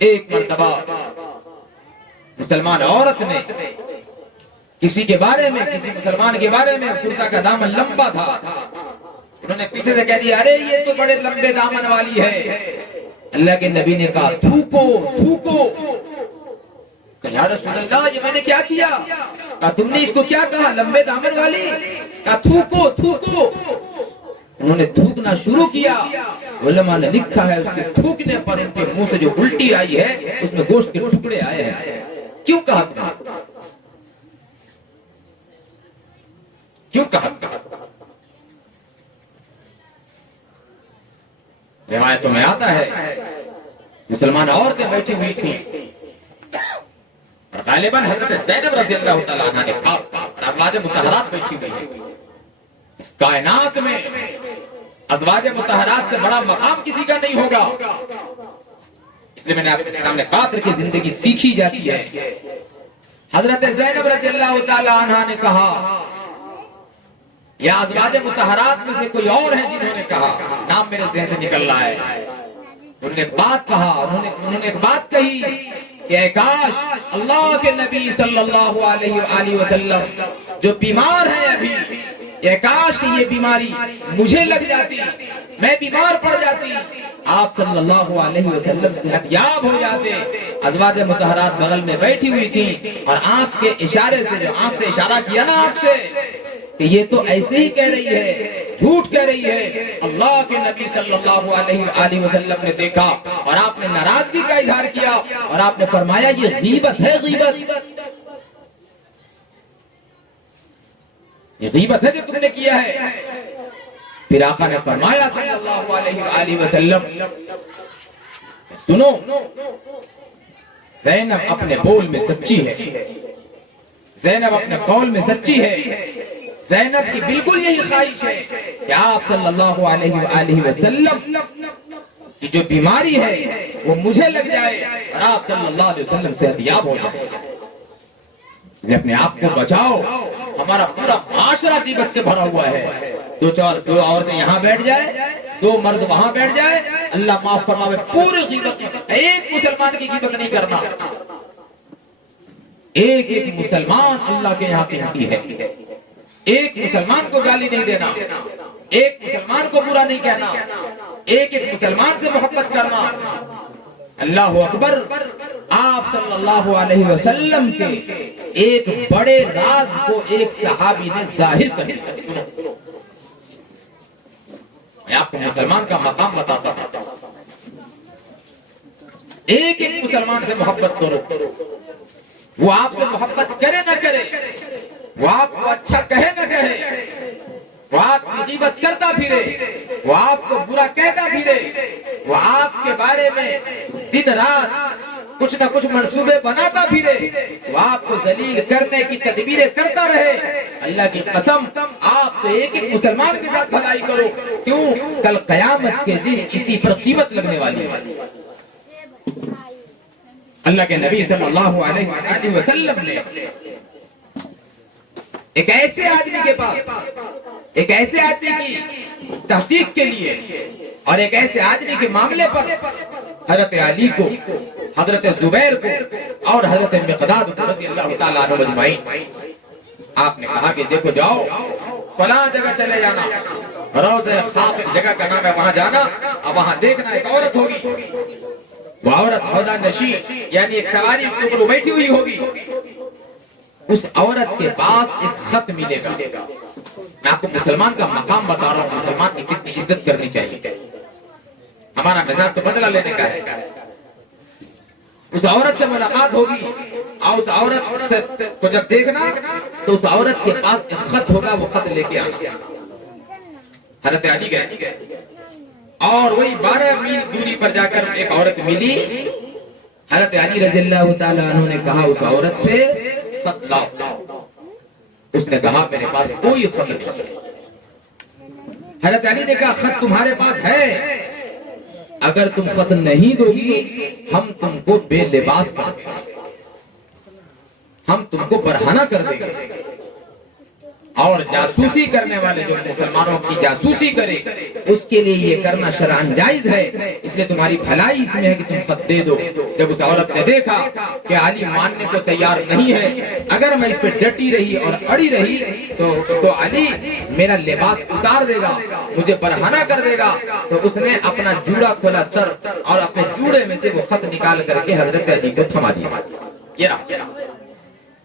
ایک مرتبہ مسلمان عورت نے کسی کے بارے میں, کسی مسلمان کے بارے میں, کرتا کا دامن لمبا تھا, انہوں نے پیچھے سے کہہ دیا ارے یہ تو بڑے لمبے دامن والی ہے. اللہ کے نبی نے کہا تھوکو تھوکو. کہ یا رسول اللہ یہ میں نے کیا کیا؟ کہا تم نے اس کو کیا کہا, لمبے دامن والی؟ کہا تھوکو تھوکو. انہوں نے تھوکنا شروع کیا. علماء نے لکھا ہے اس کے تھوکنے پر ان کے منہ سے جو الٹی آئی ہے اس میں گوشت کے ٹکڑے آئے ہیں. کیوں کہا تم نے, کیوں کہا؟ روایتوں میں آتا ہے مسلمان عورتیں بیٹھی ہوئی تھی اور غالباً حضرت زینب رضی اللہ تعالیٰ عنہ نے ازواج مطہرات بیٹھی ہوئی ہیں. اس کائنات میں ازواج مطہرات سے بڑا مقام کسی کا نہیں ہوگا. اس لیے میں نے آپ کے سامنے بات رکھی, زندگی سیکھی جاتی ہے. حضرت زینب رضی اللہ تعالیٰ عنہ نے کہا یا ازواج مطہرات میں سے کوئی اور ہے جنہوں نے کہا, نام میرے ذہن سے نکل رہا ہے, انہوں نے بات کہا, انہوں نے ایک بات کہی کہ اے کاش اللہ کے نبی صلی اللہ علیہ وآلہ وسلم جو بیمار ہیں ابھی, اے کاش کہ یہ بیماری مجھے لگ جاتی, میں بیمار پڑ جاتی, آپ صلی اللہ علیہ وسلم صحت یاب ہو جاتے. ازواج مطہرات بغل میں بیٹھی ہوئی تھی اور آنکھ کے اشارے سے, جو آنکھ سے اشارہ کیا نا آنکھ سے, کہ یہ تو ایسے ہی کہہ رہی ہے, جھوٹ کہہ رہی ہے. اللہ کے نبی صلی اللہ علیہ وآلہ وسلم نے دیکھا اور آپ نے ناراضگی کا اظہار کیا اور آپ نے فرمایا یہ غیبت ہے, غیبت, یہ غیبت ہے جو تم نے کیا ہے. پھر آقا نے فرمایا صلی اللہ علیہ وآلہ وسلم سنو, زینب اپنے بول میں سچی ہے, زینب اپنے قول میں سچی ہے. زینب کی بالکل یہی خواہش ہے کہ آپ صلی اللہ علیہ وآلہ وسلم کی جو بیماری ہے وہ مجھے لگ جائے اور آپ صلی اللہ علیہ وسلم صحت یاب ہو جائے. اپنے آپ کو بچاؤ, ہمارا پورا معاشرہ غیبت سے بھرا ہوا ہے. دو عورتیں یہاں بیٹھ جائے, دو مرد وہاں بیٹھ جائے, اللہ معاف فرماوے, پوری غیبت, ایک مسلمان کی غیبت نہیں کرنا. ایک ایک مسلمان اللہ کے یہاں قیمتی ہے. ایک مسلمان کو گالی نہیں دینا, ایک مسلمان کو برا نہیں کہنا, ایک ایک مسلمان سے محبت کرنا. اللہ اکبر. آپ صلی اللہ علیہ وسلم کے ایک بڑے راز کو ایک صحابی نے ظاہر کر دیا. سنو, میں آپ کو مسلمان کا مقام بتاتا ہوں. ایک ایک مسلمان سے محبت کرو, وہ آپ سے محبت کرے نہ کرے, وہ آپ کو اچھا کہے نہ کہے, وہ آپ کی غیبت کرتا پھرے, وہ آپ کو برا کہتا پھرے, وہ آپ کے بارے میں دن رات کچھ نہ کچھ منصوبے بناتا پھرے, وہ آپ کو ذلیل کرنے کی تدبیریں کرتا رہے, اللہ کی قسم آپ تو ایک ایک مسلمان کے ساتھ بھلائی کرو. کیوں؟ کل قیامت کے دن اسی پر قیمت لگنے والی ہے. اللہ کے نبی صلی اللہ علیہ وآلہ وسلم نے ایک ایسے آدمی کے پاس، ایک ایسے آدمی کی تحقیق کے لیے اور ایک ایسے آدمی کے معاملے پر حضرت علی کو، حضرت زبیر کو اور حضرت مقداد کو رضی اللہ تعالیٰ عنہ اجمعین آپ نے کہا کہ دیکھو جاؤ فلاں جگہ چلے جانا، روضہ خاص جگہ کا نام ہے، وہاں جانا اور وہاں دیکھنا ایک عورت ہوگی. وہ عورت حوضہ نشی یعنی ایک سواری اس کے اوپر بیٹھی ہوئی ہوگی. اس عورت کے پاس ایک خط ملے گا. میں آپ کو مسلمان کا مقام بتا رہا ہوں، مسلمان کی کتنی عزت کرنی چاہیے. ہمارا مزاج تو بدلہ لینے کا ہے. اس عورت سے ملاقات ہوگی اور اس عورت کو جب دیکھنا تو اس عورت کے پاس ایک خط ہوگا، وہ خط لے کے آنا. حضرت علی گئے اور وہی 12 میل دوری پر جا کر ایک عورت ملی. حضرت علی رضی اللہ تعالیٰ عنہ نے کہا اس عورت سے خط لاؤ. اس نے کہا میرے پاس کوئی خط نہیں. حضرت علی نے کہا خط تمہارے پاس ہے، اگر تم خط نہیں دو گی ہم تم کو بے لباس کر دیں گے، ہم تم کو برہنہ کر دیں گے. اور جاسوسی کرنے والے جو مسلمانوں کی جاسوسی کرے اس کے لیے یہ کرنا شرعاً جائز ہے. اس لیے تمہاری بھلائی اس میں ہے کہ تم خط دے دو. جب اس عورت نے دیکھا کہ علی ماننے کو تیار نہیں ہے، اگر میں اس پہ ڈٹی رہی اور اڑی رہی تو علی میرا لباس اتار دے گا، مجھے برہنہ کر دے گا. تو اس نے اپنا جوڑا کھولا سر اور اپنے جوڑے میں سے وہ خط نکال کر کے حضرت علی کو تھما دیا. یہ رہا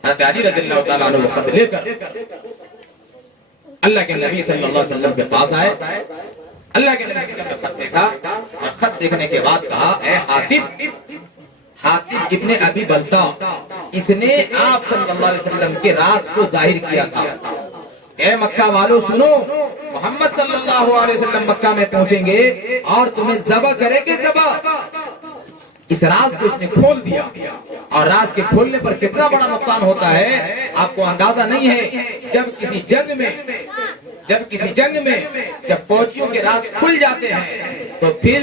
حضرت علی رضی اللہ تعالیٰ عنہ وہ خط لے کر اللہ کے نبی صلی اللہ علیہ وسلم کے پاس آئے. اللہ کے نبی نے خط دیکھا اور خط دیکھنے کے بعد کہا اے حاتب ابن ابی بلتا، اس نے آپ صلی اللہ علیہ وسلم کے راز کو ظاہر کیا تھا. اے مکہ والو سنو، محمد صلی اللہ علیہ وسلم مکہ میں پہنچیں گے اور تمہیں ذبح کریں گے ذبح. اس راز کو اس نے کھول دیا اور راز کے کھولنے پر کتنا بڑا نقصان ہوتا ہے آپ کو اندازہ نہیں ہے. جب کسی جنگ میں جب فوجیوں کے راز کھل جاتے ہیں تو پھر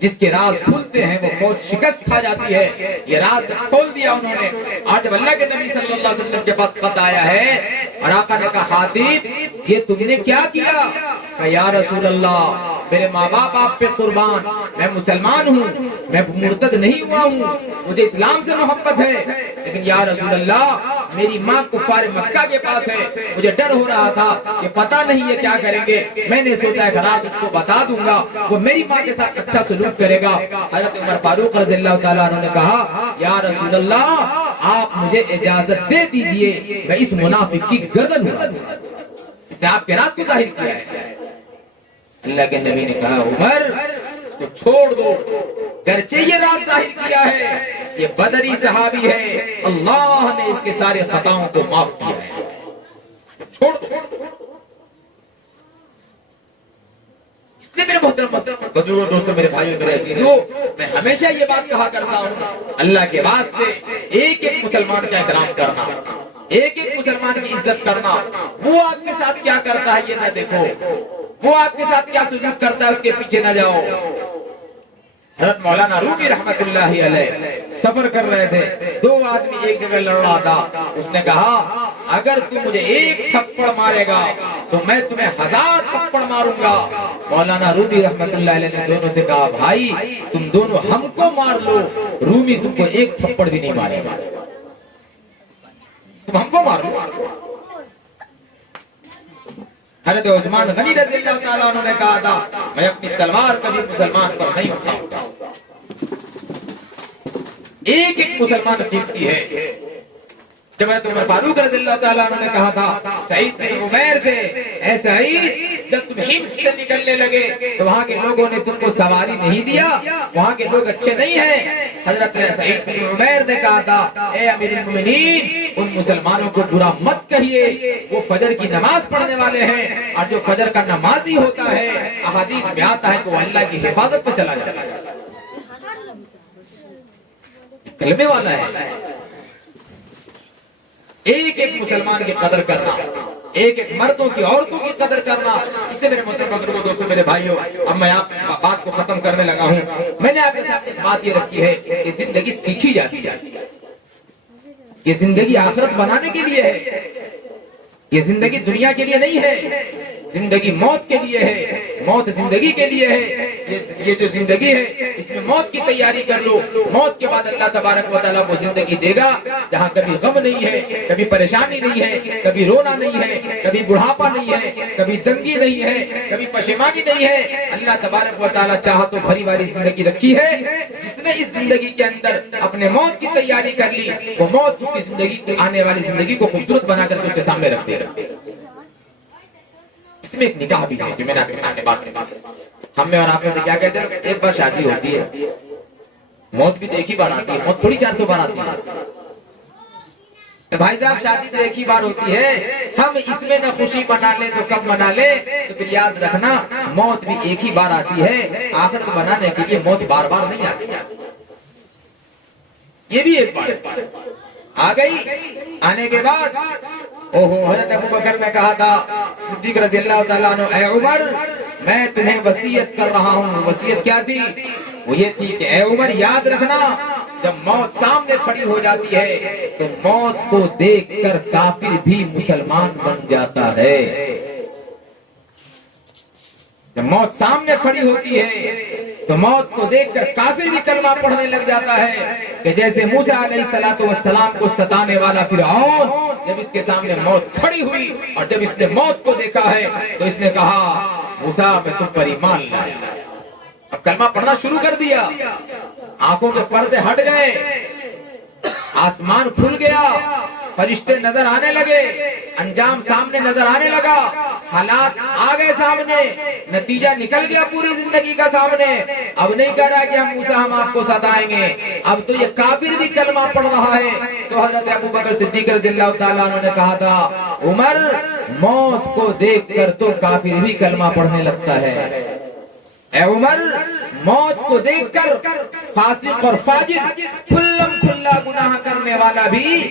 جس کے راز کھلتے ہیں وہ فوج شکست کھا جاتی ہے. یہ راز کھول دیا انہوں نے. اور جب اللہ کے نبی صلی اللہ علیہ وسلم کے پاس خط آیا ہے اور آقا نے کہا حاتب یہ تم نے کیا کیا؟ کہا یا رسول اللہ میرے ماں باپ آپ پہ قربان، میں مسلمان ہوں، میں مرتد نہیں ہوا ہوں، مجھے اسلام سے محبت ہے، لیکن یا رسول اللہ میری ماں کفار مکہ کے پاس ہے، مجھے ڈر ہو رہا تھا کہ پتہ نہیں یہ کیا کریں گے. میں نے سوچا ہے رات اس کو بتا دوں گا، وہ میری ماں کے ساتھ اچھا سلوک کرے گا. حضرت عمر فاروق رضی اللہ تعالیٰ عنہ نے کہا یا رسول اللہ آپ مجھے اجازت دے دیجئے میں اس منافق کی گردن اڑا دوں. اس نے آپ کے راز کو ظاہر کیا ہے. اللہ کے نبی نے کہا عمر اس کو چھوڑ دو، گرچہ یہ راز ظاہر کیا ہے، یہ بدری صحابی ہے، اللہ نے اس کے سارے خطاؤں کو معاف کیا ہے، اس کو چھوڑ دو. اس لیے میرے محترم بزرگوں دوستوں میرے بھائیوں میرے عزیزوں، میں ہمیشہ یہ بات کہا کرتا ہوں اللہ کے واسطے ایک ایک مسلمان کا احترام کرنا، ایک ایک مسلمان کی عزت کرنا. وہ آپ کے ساتھ کیا کرتا ہے یہ نہ دیکھو، وہ آپ کے ساتھ کیا سلوک کرتا ہے اس کے پیچھے نہ جاؤ. حضرت مولانا رومی رحمت اللہ علیہ سفر کر رہے تھے، 2 آدمی ایک جگہ لڑ رہا تھا. اس نے کہا اگر تم مجھے 1 تھپڑ مارے گا تو میں تمہیں 1000 تھپڑ ماروں گا. مولانا رومی رحمت اللہ علیہ نے دونوں سے کہا بھائی تم دونوں ہم کو مار لو، رومی تم کو 1 تھپڑ بھی نہیں مارے گا، تم ہم کو مار لو. حضرت عثمان غنی رضی اللہ تعالیٰ عنہ نے کہا تھا میں اپنی تلوار کبھی مسلمان پر نہیں اٹھاؤں گا. ایک ایک مسلمان قیمتی ہے. جب حضرت عمر فاروق رضی اللہ تعالیٰ عنہ نے کہا تھا سعید بن عمیر سے اے سعید جب تم حمص سے نکلنے لگے تو وہاں کے لوگوں نے تم کو سواری نہیں دیا، وہاں کے لوگ اچھے نہیں ہیں. حضرت سعید بن عمیر نے کہا تھا اے امیر المومنین ان مسلمانوں کو برا مت کہیے، وہ فجر کی نماز پڑھنے والے ہیں اور جو فجر کا نمازی ہوتا ہے احادیث میں آتا ہے کہ وہ اللہ کی حفاظت پہ چلا جاتا ہے، کلمے والا ہے. ایک ایک مسلمان کی قدر کرنا. ایک ایک مردوں کی عورتوں کی قدر کرنا. اس سے میرے محترم بزرگوں دوستوں میرے بھائیوں اب میں آپ بات کو ختم کرنے لگا ہوں. میں نے آپ کے سامنے بات یہ رکھی ہے کہ زندگی سیکھی جاتی ہے. یہ زندگی آخرت بنانے کے لیے ہے. یہ زندگی دنیا کے لیے نہیں ہے. زندگی موت کے لیے ہے. موت زندگی کے لیے ہے. یہ جو زندگی ہے اس میں موت کی تیاری کر لو. موت کے بعد اللہ تبارک و تعالیٰ وہ زندگی دے گا جہاں کبھی غم نہیں ہے, کبھی پریشانی نہیں ہے, کبھی رونا نہیں ہے, کبھی بڑھاپا نہیں ہے, کبھی تنگی نہیں ہے, کبھی پشیمانی نہیں ہے. اللہ تبارک و تعالیٰ چاہا تو بھری والی زندگی رکھی ہے. جس نے اس زندگی کے اندر اپنے موت کی تیاری کر لی وہ موت اس کی زندگی کی آنے والی زندگی کو خوبصورت بنا کر اس کے سامنے رکھ دے گا. اس میں ایک نکاح بھی ہے جو میں نے آپ کے سامنے بات کی. ہم میں اور آپ میں سے کیا کہتے ہیں ایک بار شادی ہوتی ہے, موت بھی تو ایک ہی بار آتی ہے. موت تھوڑی 400 بار آتی ہے. بھائی صاحب شادی تو ایک ہی بار ہوتی ہے. ہم اس میں نہ خوشی منا لیں تو کب منا لیں. تو پھر یاد رکھنا موت بھی ایک ہی بار آتی ہے. آخرت بنانے کے لیے موت بار بار نہیں آتی. یہ بھی ایک بار آ گئی. آنے کے بعد حضرت ابو بکر نے کہا تھا صدیق رضی اللہ تعالیٰ عنہ, اے عمر میں تمہیں وصیت کر رہا ہوں. وصیت کیا تھی؟ وہ یہ تھی کہ اے عمر یاد رکھنا جب موت سامنے کھڑی ہو جاتی ہے تو موت کو دیکھ کر کافر بھی مسلمان بن جاتا ہے. جب موت سامنے کھڑی ہوتی ہے تو موت کو دیکھ کر کافر بھی کلمہ پڑھنے لگ جاتا ہے کہ جیسے موسیٰ علیہ السلام کو ستانے والا فرعون جب اس کے سامنے موت کھڑی ہوئی اور جب اس نے موت کو دیکھا ہے تو اس نے کہا موسیٰ میں تم پر ایمان لایا. اب کلمہ پڑھنا شروع کر دیا. آنکھوں کے پردے ہٹ گئے, آسمان کھل گیا, فرشتے نظر آنے لگے, انجام سامنے نظر آنے لگا, حالات آ گئے سامنے, نتیجہ نکل گیا پوری زندگی کا سامنے. اب نہیں کہہ رہا کہ ہم آپ کو ستائیں گے. اب تو یہ کافر بھی کلمہ پڑھ رہا ہے. تو حضرت ابو بکر صدیق رضی اللہ تعالیٰ عنہ نے کہا تھا عمر موت کو دیکھ کر تو کافر بھی کلمہ پڑھنے لگتا ہے. اے عمر موت کو دیکھ کر فاسق اور فاجر کھلم کھلا گناہ کرنے والا بھی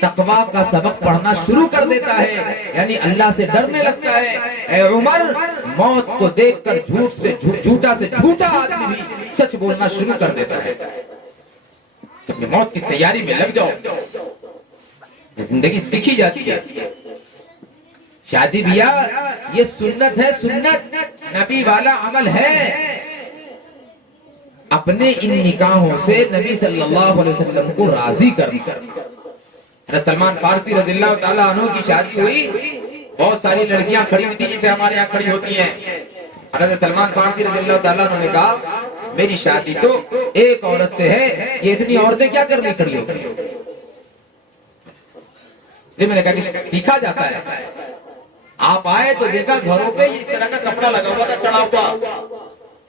تقویٰ کا سبق پڑھنا شروع کر دیتا ہے, یعنی اللہ سے ڈرنے لگتا ہے. اے عمر موت کو دیکھ کر جھوٹا سے جھوٹا آدمی بھی سچ بولنا شروع کر دیتا ہے. جب یہ موت کی تیاری میں لگ جاؤ زندگی سیکھی جاتی ہے. شادی بیاہ یہ سنت ہے, سنت نبی والا عمل ہے. اپنے ان نکاحوں سے نبی صلی اللہ علیہ وسلم کو راضی کرنا. حضرت سلمان فارسی رضی اللہ تعالیٰ عنہ کی شادی ہوئی, بہت ساری لڑکیاں کھڑی ہوئی تھی جیسے ہمارے یہاں کھڑی ہوتی ہیں. حضرت سلمان فارسی رضی اللہ تعالیٰ عنہ نے کہا میری شادی تو ایک عورت سے ہے, یہ اتنی عورتیں کیا کرنے کھڑی ہوتی ہیں. اس لیے میں نے کہا کہ سیکھا جاتا ہے. آپ آئے تو دیکھا گھروں پہ اس طرح کا کپڑا لگا ہوا تھا چڑھا ہوا.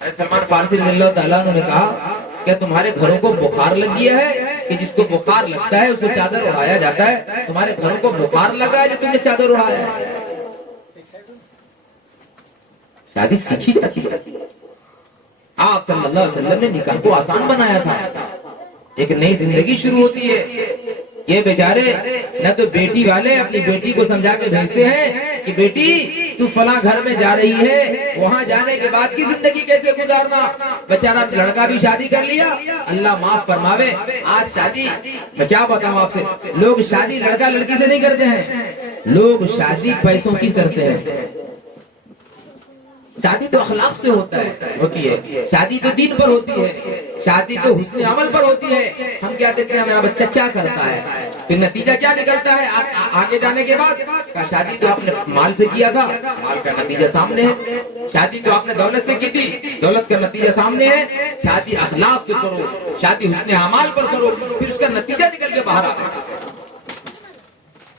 حضرت سلمان فارسی رضی اللہ تعالیٰ عنہ نے کہا کیا تمہارے گھروں کو بخار لگ گیا ہے کہ جس کو بخار لگتا ہے اس کو چادر اڑایا جاتا ہے؟ تمہارے گھروں کو بخار لگا ہے جو تم نے چادر اڑایا ہے. شادی سیکھی جاتی ہے. آپ صلی اللہ علیہ وسلم نے نکاح کو آسان بنایا تھا. ایک نئی زندگی شروع ہوتی ہے. یہ بیچارے نہ تو بیٹی والے اپنی بیٹی کو سمجھا کے بھیجتے ہیں کہ بیٹی تو فلاں گھر میں جا رہی ہے, وہاں جانے کے بعد کی زندگی کیسے گزارنا. بیچارہ لڑکا بھی شادی کر لیا, اللہ معاف فرماوے. آج شادی میں کیا بتاؤں آپ سے, لوگ شادی لڑکا لڑکی سے نہیں کرتے ہیں, لوگ شادی پیسوں کی کرتے ہیں. شادی تو اخلاق سے ہوتی ہے, شادی تو دین پر ہوتی ہے, شادی تو حسن عمل پر ہوتی ہے. ہم کیا دیکھتے ہیں میرا بچہ کیا کرتا ہے, پھر نتیجہ کیا نکلتا ہے آگے جانے کے بعد. شادی تو آپ نے مال سے کیا تھا, مال کا نتیجہ سامنے ہے. شادی تو آپ نے دولت سے کی تھی, دولت کا نتیجہ سامنے ہے. شادی اخلاق سے کرو, شادی حسن اعمال پر کرو, پھر اس کا نتیجہ نکل کے باہر آتا ہے.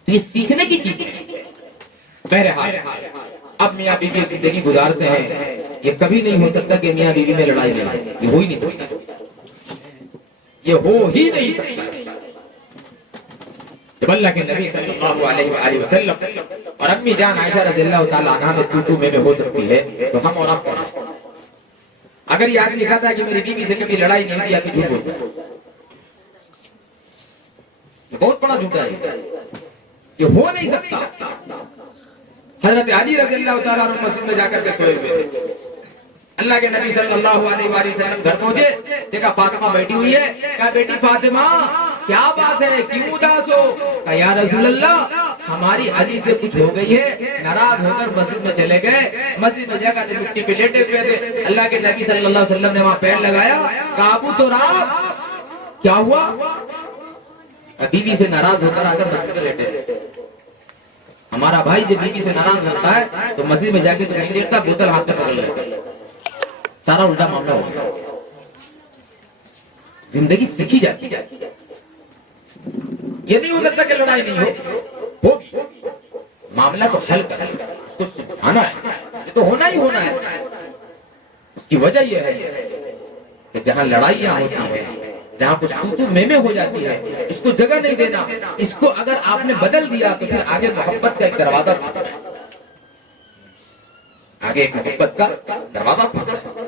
تو یہ سیکھنے کی چیز ہے. بہرحال اب میاں بیوی زندگی گزارتے ہیں, یہ کبھی نہیں ہو سکتا کہ میاں بیوی میں لڑائی لڑے, یہ ہو ہی نہیں سکتا, یہ ہو ہی نہیں سکتا. جب اللہ کے نبی صلی اللہ علیہ وآلہ وسلم اور امی جان عائشہ رضی اللہ تعالیٰ عنہ میں تو میں ہو سکتی ہے تو ہم اور آپ کون ہیں؟ اگر یہ آدمی کہتا ہے کہ میری بیوی سے کبھی لڑائی نہیں ہوئی, آدمی جھوٹ بولتا ہے. یہ بہت بڑا جھوٹ ہے, یہ ہو نہیں سکتا. حضرت علی رضی اللہ تعالیٰ عنہ مسجد میں جا کر کے سوئے ہوئے تھے. اللہ کے نبی صلی اللہ علیہ وآلہ وسلم گھر پہنچے, دیکھا فاطمہ بیٹھی ہوئی ہے. کہا بیٹی فاطمہ کیا بات ہے, کیوں اداس ہو؟ کہا یا رسول اللہ ہماری علی سے کچھ ہو گئی ہے, ناراض ہو کر مسجد میں چلے گئے. مسجد میں جگہ تھے, مٹی پہ لیٹے ہوئے تھے. اللہ کے نبی صلی اللہ علیہ وسلم نے وہاں پیر لگایا. کہا ابو تراب کیا ہوا؟ بیوی سے ناراض ہو کر آ کر مسجد میں لیٹے. ہمارا بھائی جب بیوی سے ناراض ہوتا ہے تو مسجد میں جا کے تو نہیں لیٹتا, بوتل ہاتھ میں پکڑ لیتا. سارا الٹا معاملہ ہو گیا. زندگی سیکھی جاتی ہے. یہ نہیں ہو سکتا کہ لڑائی نہیں ہوگی. معاملہ کو حل کرنا, اس کو سمجھانا ہے, یہ تو ہونا ہی ہونا ہے. اس کی وجہ یہ ہے کہ جہاں لڑائیاں ہوتی ہیں, جہاں کچھ تو میں ہو جاتی ہے, اس کو جگہ نہیں دینا. اس کو اگر آپ نے بدل دیا تو پھر آگے محبت کا ایک دروازہ کھلتا ہے. آگے ایک محبت کا دروازہ کھلتا ہے.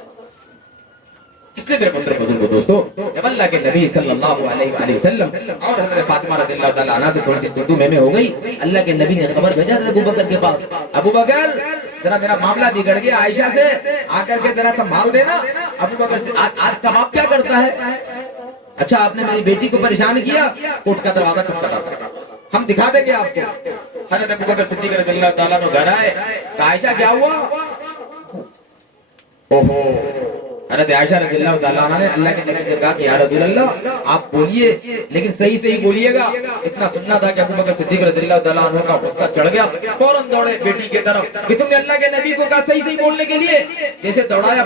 اس لیے میرے بندر بزرگ دوستو, جب اللہ کے نبی صلی اللہ علیہ وآلہ وسلم اور حضرت فاطمہ رضی اللہ تعالیٰ عنہ سے تھوڑی سی میں ہو گئی, اللہ کے نبی نے خبر بھیجا ابو بکر کے پاس, ابو بکر ذرا میرا معاملہ بگڑ گیا, عائشہ سے آ کر کے ذرا سنبھال دینا. ابو بکر سے آج کباب کیا کرتا ہے؟ اچھا آپ نے میری بیٹی کو پریشان کیا, کوٹ کا دروازہ کھٹکھٹاتا, ہم دکھا دیں گے آپ کو. حضرت ابو بکر صدیق رضی اللہ تعالیٰ عنہ گھر آئے. عائشہ کیا ہوا؟ اوہو. حضرت عائشہ رضی اللہ تعالیٰ عنہ نے اللہ کے نبی سے کہا کہ یا رسول اللہ آپ بولیے لیکن صحیح بولیے گا. اتنا سننا تھا کہ ابو بکر صدیق رضی اللہ تعالیٰ عنہ کا غصہ چڑھ گیا, فوراً دوڑے بیٹی کی طرف کہ تم نے اللہ کے نبی کو کہا صحیح بولنے کے لیے, جیسے دوڑایا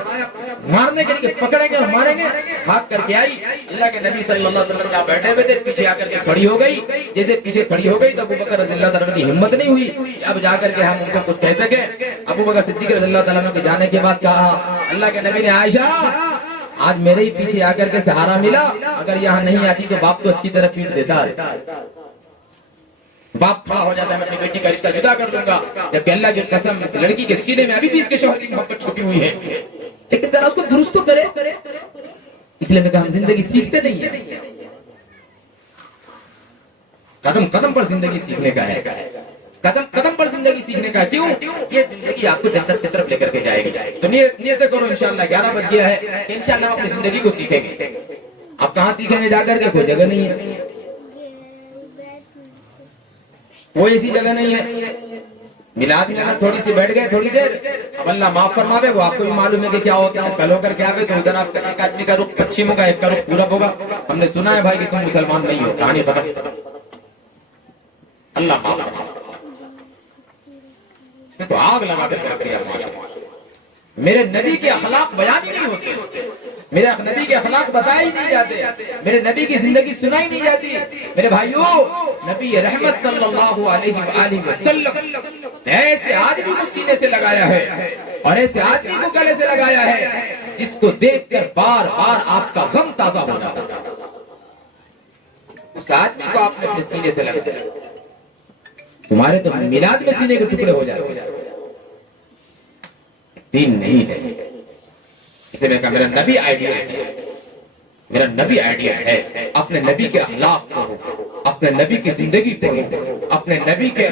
مارنے کے لیے, پکڑیں گے اور ماریں گے. بھاگ کر کے آئی, اللہ کے نبی صلی اللہ علیہ وسلم جہاں بیٹھے ہوئے تھے پیچھے آ کر کے کھڑی ہو گئی. جیسے پیچھے کھڑی ہو گئی تو ابو بکر رضی اللہ تعالیٰ عنہ کی ہمت نہیں ہوئی اب جا کر کے ہم ان کو کچھ کہہ سکیں. ابو بکر صدیق رضی اللہ تعالیٰ عنہ کے جانے کے بعد کہا اللہ کے نبی نے عائشہ آج میرے ہی پیچھے آ کر کے سہارا ملا, اگر یہاں نہیں آتی تو باپ تو اچھی طرح پیٹ دیتا ہے. باپ کھڑا ہو جاتا ہے میں اپنی بیٹی کا رشتہ جدا کر دوں گا, جبکہ اللہ کی قسم اس لڑکی کے سینے میں ابھی بھی اس کے شوہر کی محبت چھپی ہوئی ہے, لیکن ذرا اس کو درست تو کرے. اس لیے میں کہا ہم زندگی سیکھتے نہیں ہیں, قدم قدم پر زندگی سیکھنے کا ہے, قدم قدم پر زندگی سیکھنے کا. کیوں؟ یہ زندگی آپ کو جنت کی طرف لے کر کے جائے گی. تو نیت کرو انشاءاللہ 11 بج گیا ہے کہ انشاءاللہ ہم اپنی زندگی کو سیکھیں گے. اب کہاں سیکھیں گے؟ جا کر کے کوئی جگہ نہیں ہے, کوئی ایسی جگہ نہیں ہے. میلاد میں اگر تھوڑی سی بیٹھ گئے تھوڑی دیر, اب اللہ معاف فرماوے, وہ آپ کو بھی معلوم ہے کہ کیا ہوتا ہے. کل ہو کر کے آگے تو ادھر آپ ایک آدمی کا رخ پچھم ہوگا, ایک کا رخ پورب ہوگا. ہم نے سنا ہے بھائی کہ تم مسلمان نہیں ہو, کہانی ختم. اللہ معاف فرماوے. اس نے تو آگ لگا کر رکھ دیا معاشرے. میرے نبی کے اخلاق بیان ہی نہیں ہوتے, میرے نبی کے اخلاق بتائے ہی نہیں جاتے, میرے نبی کی زندگی سنائی نہیں جاتی. میرے بھائیوں, نبی رحمت صلی اللہ علیہ وآلہ وسلم ایسے آدمی کو سینے سے لگایا ہے اور ایسے آدمی کو گلے سے لگایا ہے جس کو دیکھ کر بار بار آپ کا غم تازہ ہو جاتا ہے. اس آدمی کو آپ نے اپنے سینے سے لگا دیا. تمہارے تو میلاد میں سینے کے ٹکڑے ہو جاتے ہیں. دین نہیں ہے. اسے میں کہا میرا نبی آئیڈیا ہے, میرا نبی آئیڈیا ہے. اپنے نبی کے اخلاق پڑھو, اپنے نبی کی زندگی پڑھو, اپنے نبی کے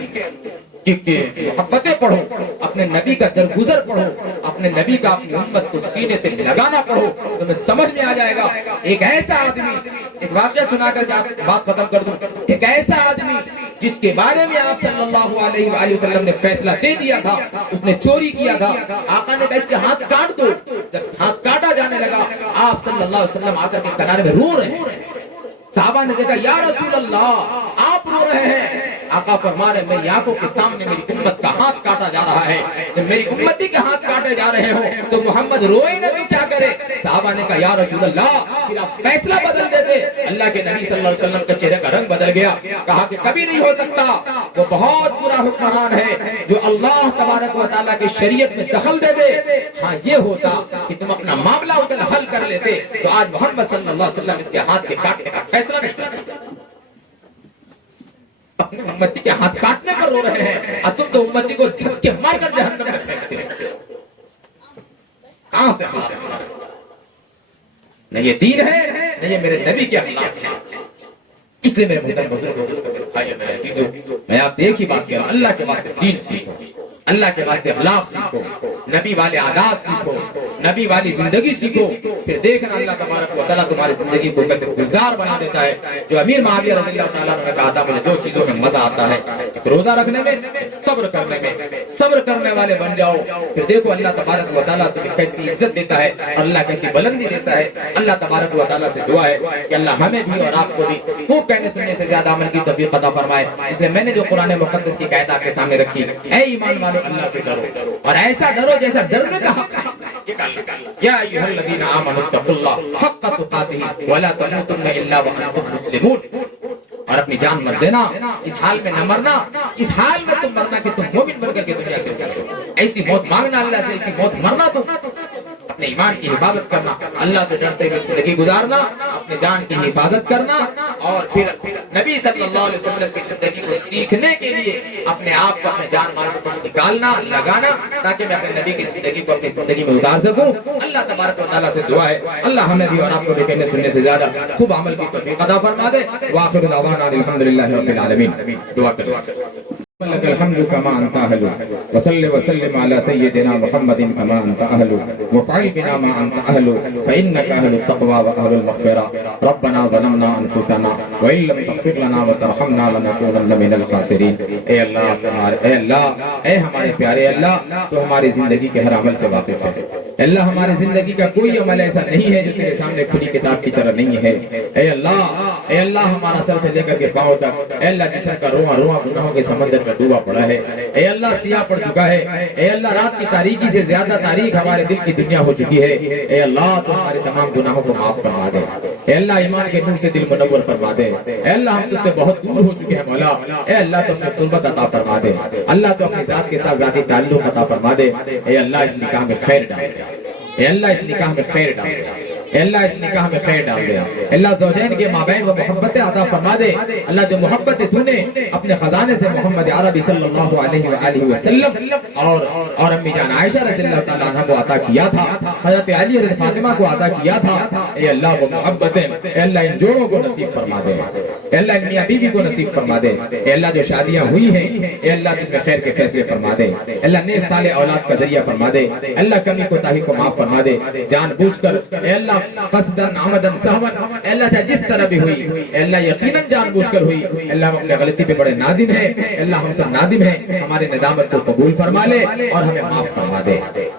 محبتیں پڑھو, اپنے نبی کا درگزر پڑھو, اپنے نبی کا اپنی امت کو سینے سے لگانا پڑھو, تمہیں سمجھ میں آ جائے گا. ایک ایسا آدمی, ایک واقعہ سنا کر بات ختم کر دوں. ایک ایسا آدمی جس کے بارے میں آپ صلی اللہ علیہ وآلہ وسلم نے فیصلہ دے دیا تھا, اس نے چوری کیا تھا, آقا نے کہا اس کے ہاتھ کاٹ دو. جب ہاتھ کاٹا جانے لگا آپ صلی اللہ علیہ وسلم آ کر کے کنارے میں رو رہے ہیں. صحابہ نے دیکھا یا رسول اللہ آپ رو رہے ہیں. آقا فرما رہے میری آنکھوں کے سامنے میری امت کا ہاتھ کاٹا جا رہا ہے. جب میری امتی کے ہاتھ کاٹے جا رہے ہوں تو محمد روئے نہ تو کیا کرے. صحابہ نے کہا یا رسول اللہ پھر آپ فیصلہ بدل دیتے. اللہ کے نبی صلی اللہ علیہ وسلم کا چہرے کا رنگ بدل گیا. کہا کہ کبھی نہیں ہو سکتا, وہ بہت برا حکمران ہے جو اللہ تبارک و تعالیٰ کی شریعت میں دخل دے دے. ہاں یہ ہوتا کہ تم اپنا معاملہ ادھر حل کر لیتے تو آج محمد صلی اللہ علیہ وسلم اس کے ہاتھ کے کاٹنے کا فیصلہ نہیں کرتے. اپنے امتی کے ہاتھ کاٹنے پر رو رہے ہیں اور تم تو امتی کو دھکے مار کر جہنم میں پھینکتے ہیں. کہاں سے نہ یہ دین ہے نہ یہ میرے نبی کے اخلاق ہیں. اس لیے میرے محترم بزرگوں, میں آپ سے ایک ہی بات کہہ رہا ہوں, اللہ کے واسطے دین سیکھو. اللہ کے واسطے اخلاق سیکھو، نبی والے عادات سیکھو، نبی والی زندگی سیکھو، پھر دیکھنا اللہ تبارک و تعالیٰ تمہاری زندگی کو کیسے گلزار بنا دیتا ہے۔ جو امیر معاویہ رضی اللہ تعالیٰ عنہ نے کہا تھا مجھے دو چیزوں میں مزہ آتا ہے، ایک روزہ رکھنے میں، صبر کرنے میں، صبر کرنے والے بن جاؤ، پھر دیکھو اللہ تبارک و تعالیٰ تمہیں کیسی عزت دیتا ہے اور اللہ کیسی بلندی دیتا ہے۔ اللہ تبارک و تعالیٰ سے دعا ہے کہ اللہ ہمیں بھی اور آپ کو بھی خوب کہنے سننے سے زیادہ عمل کی توفیق عطا فرمائے۔ اس لیے میں نے جو قرآن مقدس کی آیت آپ کے سامنے رکھی، اے ایمان والو اللہ سے ڈرو اور ایسا ڈرو جیسا ڈرنے کا حق ہے۔ یا ایھا الذین آمنوا اتقوا اللہ حق تقاتہ ولا تموتن الا وانتم مسلمون، اور اپنی جان مت دینا، اس حال میں نہ مرنا، اس حال میں تم مرنا کہ تم مومن بن کر کے دنیا سے اٹھو۔ ایسی موت مانگنا اللہ سے، ایسی موت مرنا تو اپنے ایمان کی حفاظت کرنا، اللہ سے ڈرتے ہوئے زندگی گزارنا، اپنے جان کی حفاظت کرنا، اور پھر نبی صلی اللہ علیہ وسلم کی زندگی کو سیکھنے کے لیے اپنے آپ کو، اپنے جان مال کو نکالنا، لگانا، تاکہ میں اپنے نبی کی زندگی کو اپنی زندگی میں اتار سکوں۔ اللہ تبارک و تعالیٰ سے دعا ہے اللہ ہمیں بھی اور آپ کو بھی کہنے سننے سے زیادہ خوب عمل کی توفیق عطا فرما دے۔ وآخر دعوانا الحمدللہ رب العالمین۔ دعا کریں۔ لك الحمد كما أنت أهل وصل وسلم على سيدنا محمد كما أنت أهل وفعل بنا ما أنت أهل فإنك أهل التقوى وأهل المغفرة ربنا ظلمنا أنفسنا وإن لم تغفر لنا وترحمنا لنكونن من الخاسرين۔ اے اللہ اے ہمارے پیارے اللہ، تو ہماری زندگی کے ہر عمل سے واقف ہے۔ اللہ ہماری زندگی کا کوئی عمل ایسا نہیں ہے جو تیرے سامنے کھلی کتاب کی طرح نہیں ہے۔ اے اللہ ہمارا سر سے لے کر کے پاؤں تک، اے اللہ جسم کا رواں رواں گناہوں کے سمندر میں ڈوبا پڑا ہے۔ اے اللہ سیاہ پڑ چکا ہے۔ اے اللہ رات کی تاریکی سے زیادہ تاریک ہمارے دل کی دنیا ہو چکی ہے۔ اے اللہ تو ہمارے تمام گناہوں کو معاف فرما دے۔ اے اللہ ایمان کے نور سے دل منور فرما دے۔ اے اللہ ہم تجھ سے بہت دور ہو چکے ہیں مولا۔ اے اللہ تو اپنے قربت عطا فرما دے۔ اللہ تو اپنی ذات کے ساتھ ذاتی تعلق عطا فرما دے۔ اے اللہ اس نکاح میں خیر ڈال دے۔ اے اللہ اس نکاح میں خیر ڈال دے۔ اے اللہ اس نکاح میں خیر ڈال دے۔ اللہ زوجین کے مابین وہ محبت عطا فرما دے۔ اللہ جو محبت تو نے اپنے خزانے سے محمد عربی صلی اللہ علیہ وآلہ وسلم اور امی جان عائشہ رضی اللہ تعالیٰ عنہ کو عطا کیا تھا، حضرت علی رضی فاطمہ کو عطا کیا تھا، اے اللہ وہ محبتیں اے اللہ ان جوڑوں کو نصیب فرما دے۔ اے اللہ ان میاں بیوی کو نصیب فرما دے۔ اے اللہ جو شادیاں ہوئی ہیں اے اللہ جن میں خیر کے فیصلے فرما دے۔ اے اللہ نیک صالح اولاد کا ذریعہ فرما دے۔ اللہ کمی کوتاہی کو معاف فرما دے۔ جان بوجھ کر اے اللہ قصدن عمدن سہون اے اللہ چاہے جس طرح بھی ہوئی اے اللہ یقیناً جان بوجھ کر ہوئی، اے اللہ ہم اپنے غلطی پہ بڑے نادم ہیں، اے اللہ ہم سب نادم ہیں، ہمارے ندامت کو قبول فرما لے اور ہمیں معاف فرما دے۔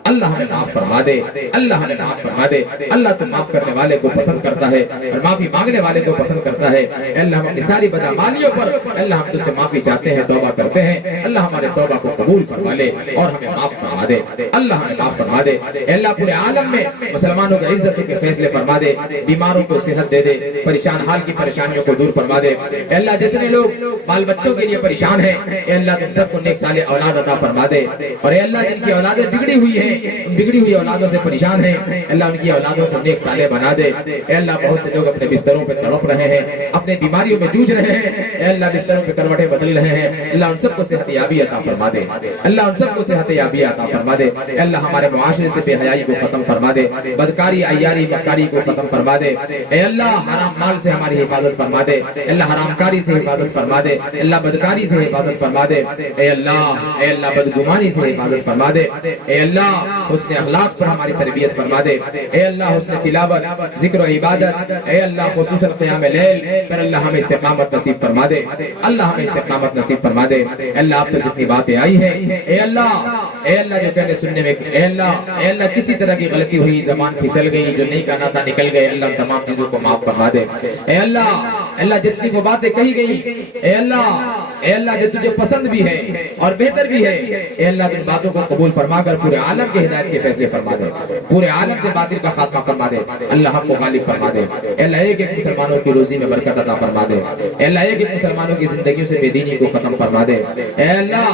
اللہ ہمیں معاف فرما دے۔ اللہ ہمیں معاف فرما دے۔ اللہ تو معاف کرنے والے کو پسند کرتا ہے اور معافی مانگنے والے کو پسند کرتا ہے۔ اے اللہ ہم اپنی ساری بدعمالیوں پر اے اللہ ہم تجھ سے معافی چاہتے ہیں، توبہ کرتے ہیں، اللہ ہمارے توبہ کو قبول فرما لے اور ہمیں معاف فرما دے۔ اللہ ہمیں معاف فرما دے۔ اے اللہ پورے عالم میں مسلمانوں کی عزت کے فیصلے فرما دے، بیماروں کو صحت دے دے، پریشان حال کی پریشانیوں کو دور فرما دے۔ اے اللہ جتنے لوگ بال بچوں کے لیے پریشان ہیں اے اللہ تم سب کو نیک صالح اولاد عطا فرما دے، اور اے اللہ جن کی اولادیں بگڑی ہوئی ہیں، ان بگڑی ہوئی اولادوں سے پریشان ہیں اے اللہ ان کی اولادوں کو نیک صالح بنا دے۔ اے اللہ بہت سے لوگ اپنے بستروں پہ تڑپ رہے ہیں، اپنے بیماریوں میں جوجھ رہے ہیں، اے اللہ بستروں پہ کروٹیں بدل رہے ہیں، اللہ ان سب کو صحت یابی عطا فرما دے۔ اللہ ان سب کو صحت یابی عطا فرما دے۔ اے اللہ ہمارے معاشرے سے بے حیائی کو ختم فرما دے، بدکاری عیاری مکاری کو ختم فرما دے۔ اے اللہ حرام مال سے ہماری حفاظت فرما دے، اے اللہ حرام کاری سے حفاظت فرما دے، اے اللہ بدکاری سے حفاظت فرما دے، اے اللہ بدگمانی سے حفاظت فرما دے، اے اللہ حسن اخلاق پر ہماری تربیت فرما دے، اے اللہ حسن تلاوت ذکر و عبادت، اے اللہ خصوصاً قیام لیل پر اللہ ہمیں استقامت نصیب فرما دے، اللہ ہمیں استقامت نصیب فرما دے۔ اے اللہ آپ تک جتنی باتیں آئی ہیں اے اللہ جو کہنے سننے میں اے اللہ کسی طرح کی غلطی ہوئی، زبان پھسل گئی، جو نہیں کہنا تھا نکل گئے، اللہ تمام چیزوں کو معاف فرما دے۔ اے اللہ جتنی وہ باتیں کہی گئی اے اللہ جو تجھے پسند بھی ہے اور بہتر بھی ہے اے اللہ ان باتوں کو قبول فرما کر پورے عالم کے ہدایت کے فیصلے فرما دے، پورے عالم سے باطل کا خاتمہ فرما دے، اللہ حق کو غالب فرما دے۔ اے اللہ ایک مسلمانوں کی روزی میں برکت عطا فرما دے، اے اللہ ایک مسلمانوں کی زندگیوں سے بے دینی کو ختم فرما دے۔ اے اللہ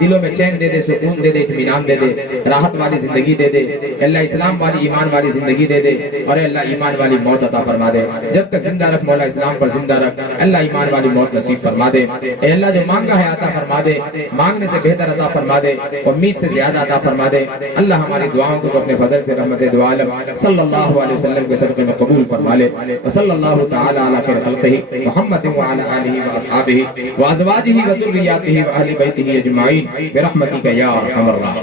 دلوں میں چین دے دے، سکون دے دے، اطمینان دے دے، راحت والی زندگی دے دے، اے اللہ اسلام والی ایمان والی زندگی دے دے، اور اے اللہ ایمان والی موت عطا فرما دے۔ جب تک زندہ رکھ مولا اسلام پر زندہ رکھ، اللہ ایمان والی موت نصیب فرما دے۔ اے اللہ جو مانگا ہے عطا فرما دے، مانگنے سے بہتر عطا فرما دے، امید سے زیادہ عطا فرما دے۔ اللہ ہماری دعاؤں کو اپنے فضل سے رحمت دو عالم صلی اللہ علیہ وسلم کے صدقے میں قبول فرما لے۔ وصلی اللہ تعالی علی خیر خلقہ محمد وعلی آلہ واصحابہ وازواجہ وذریاتہ واہل بیتہ اجمعین برحمتک یا ارحم الراحمین.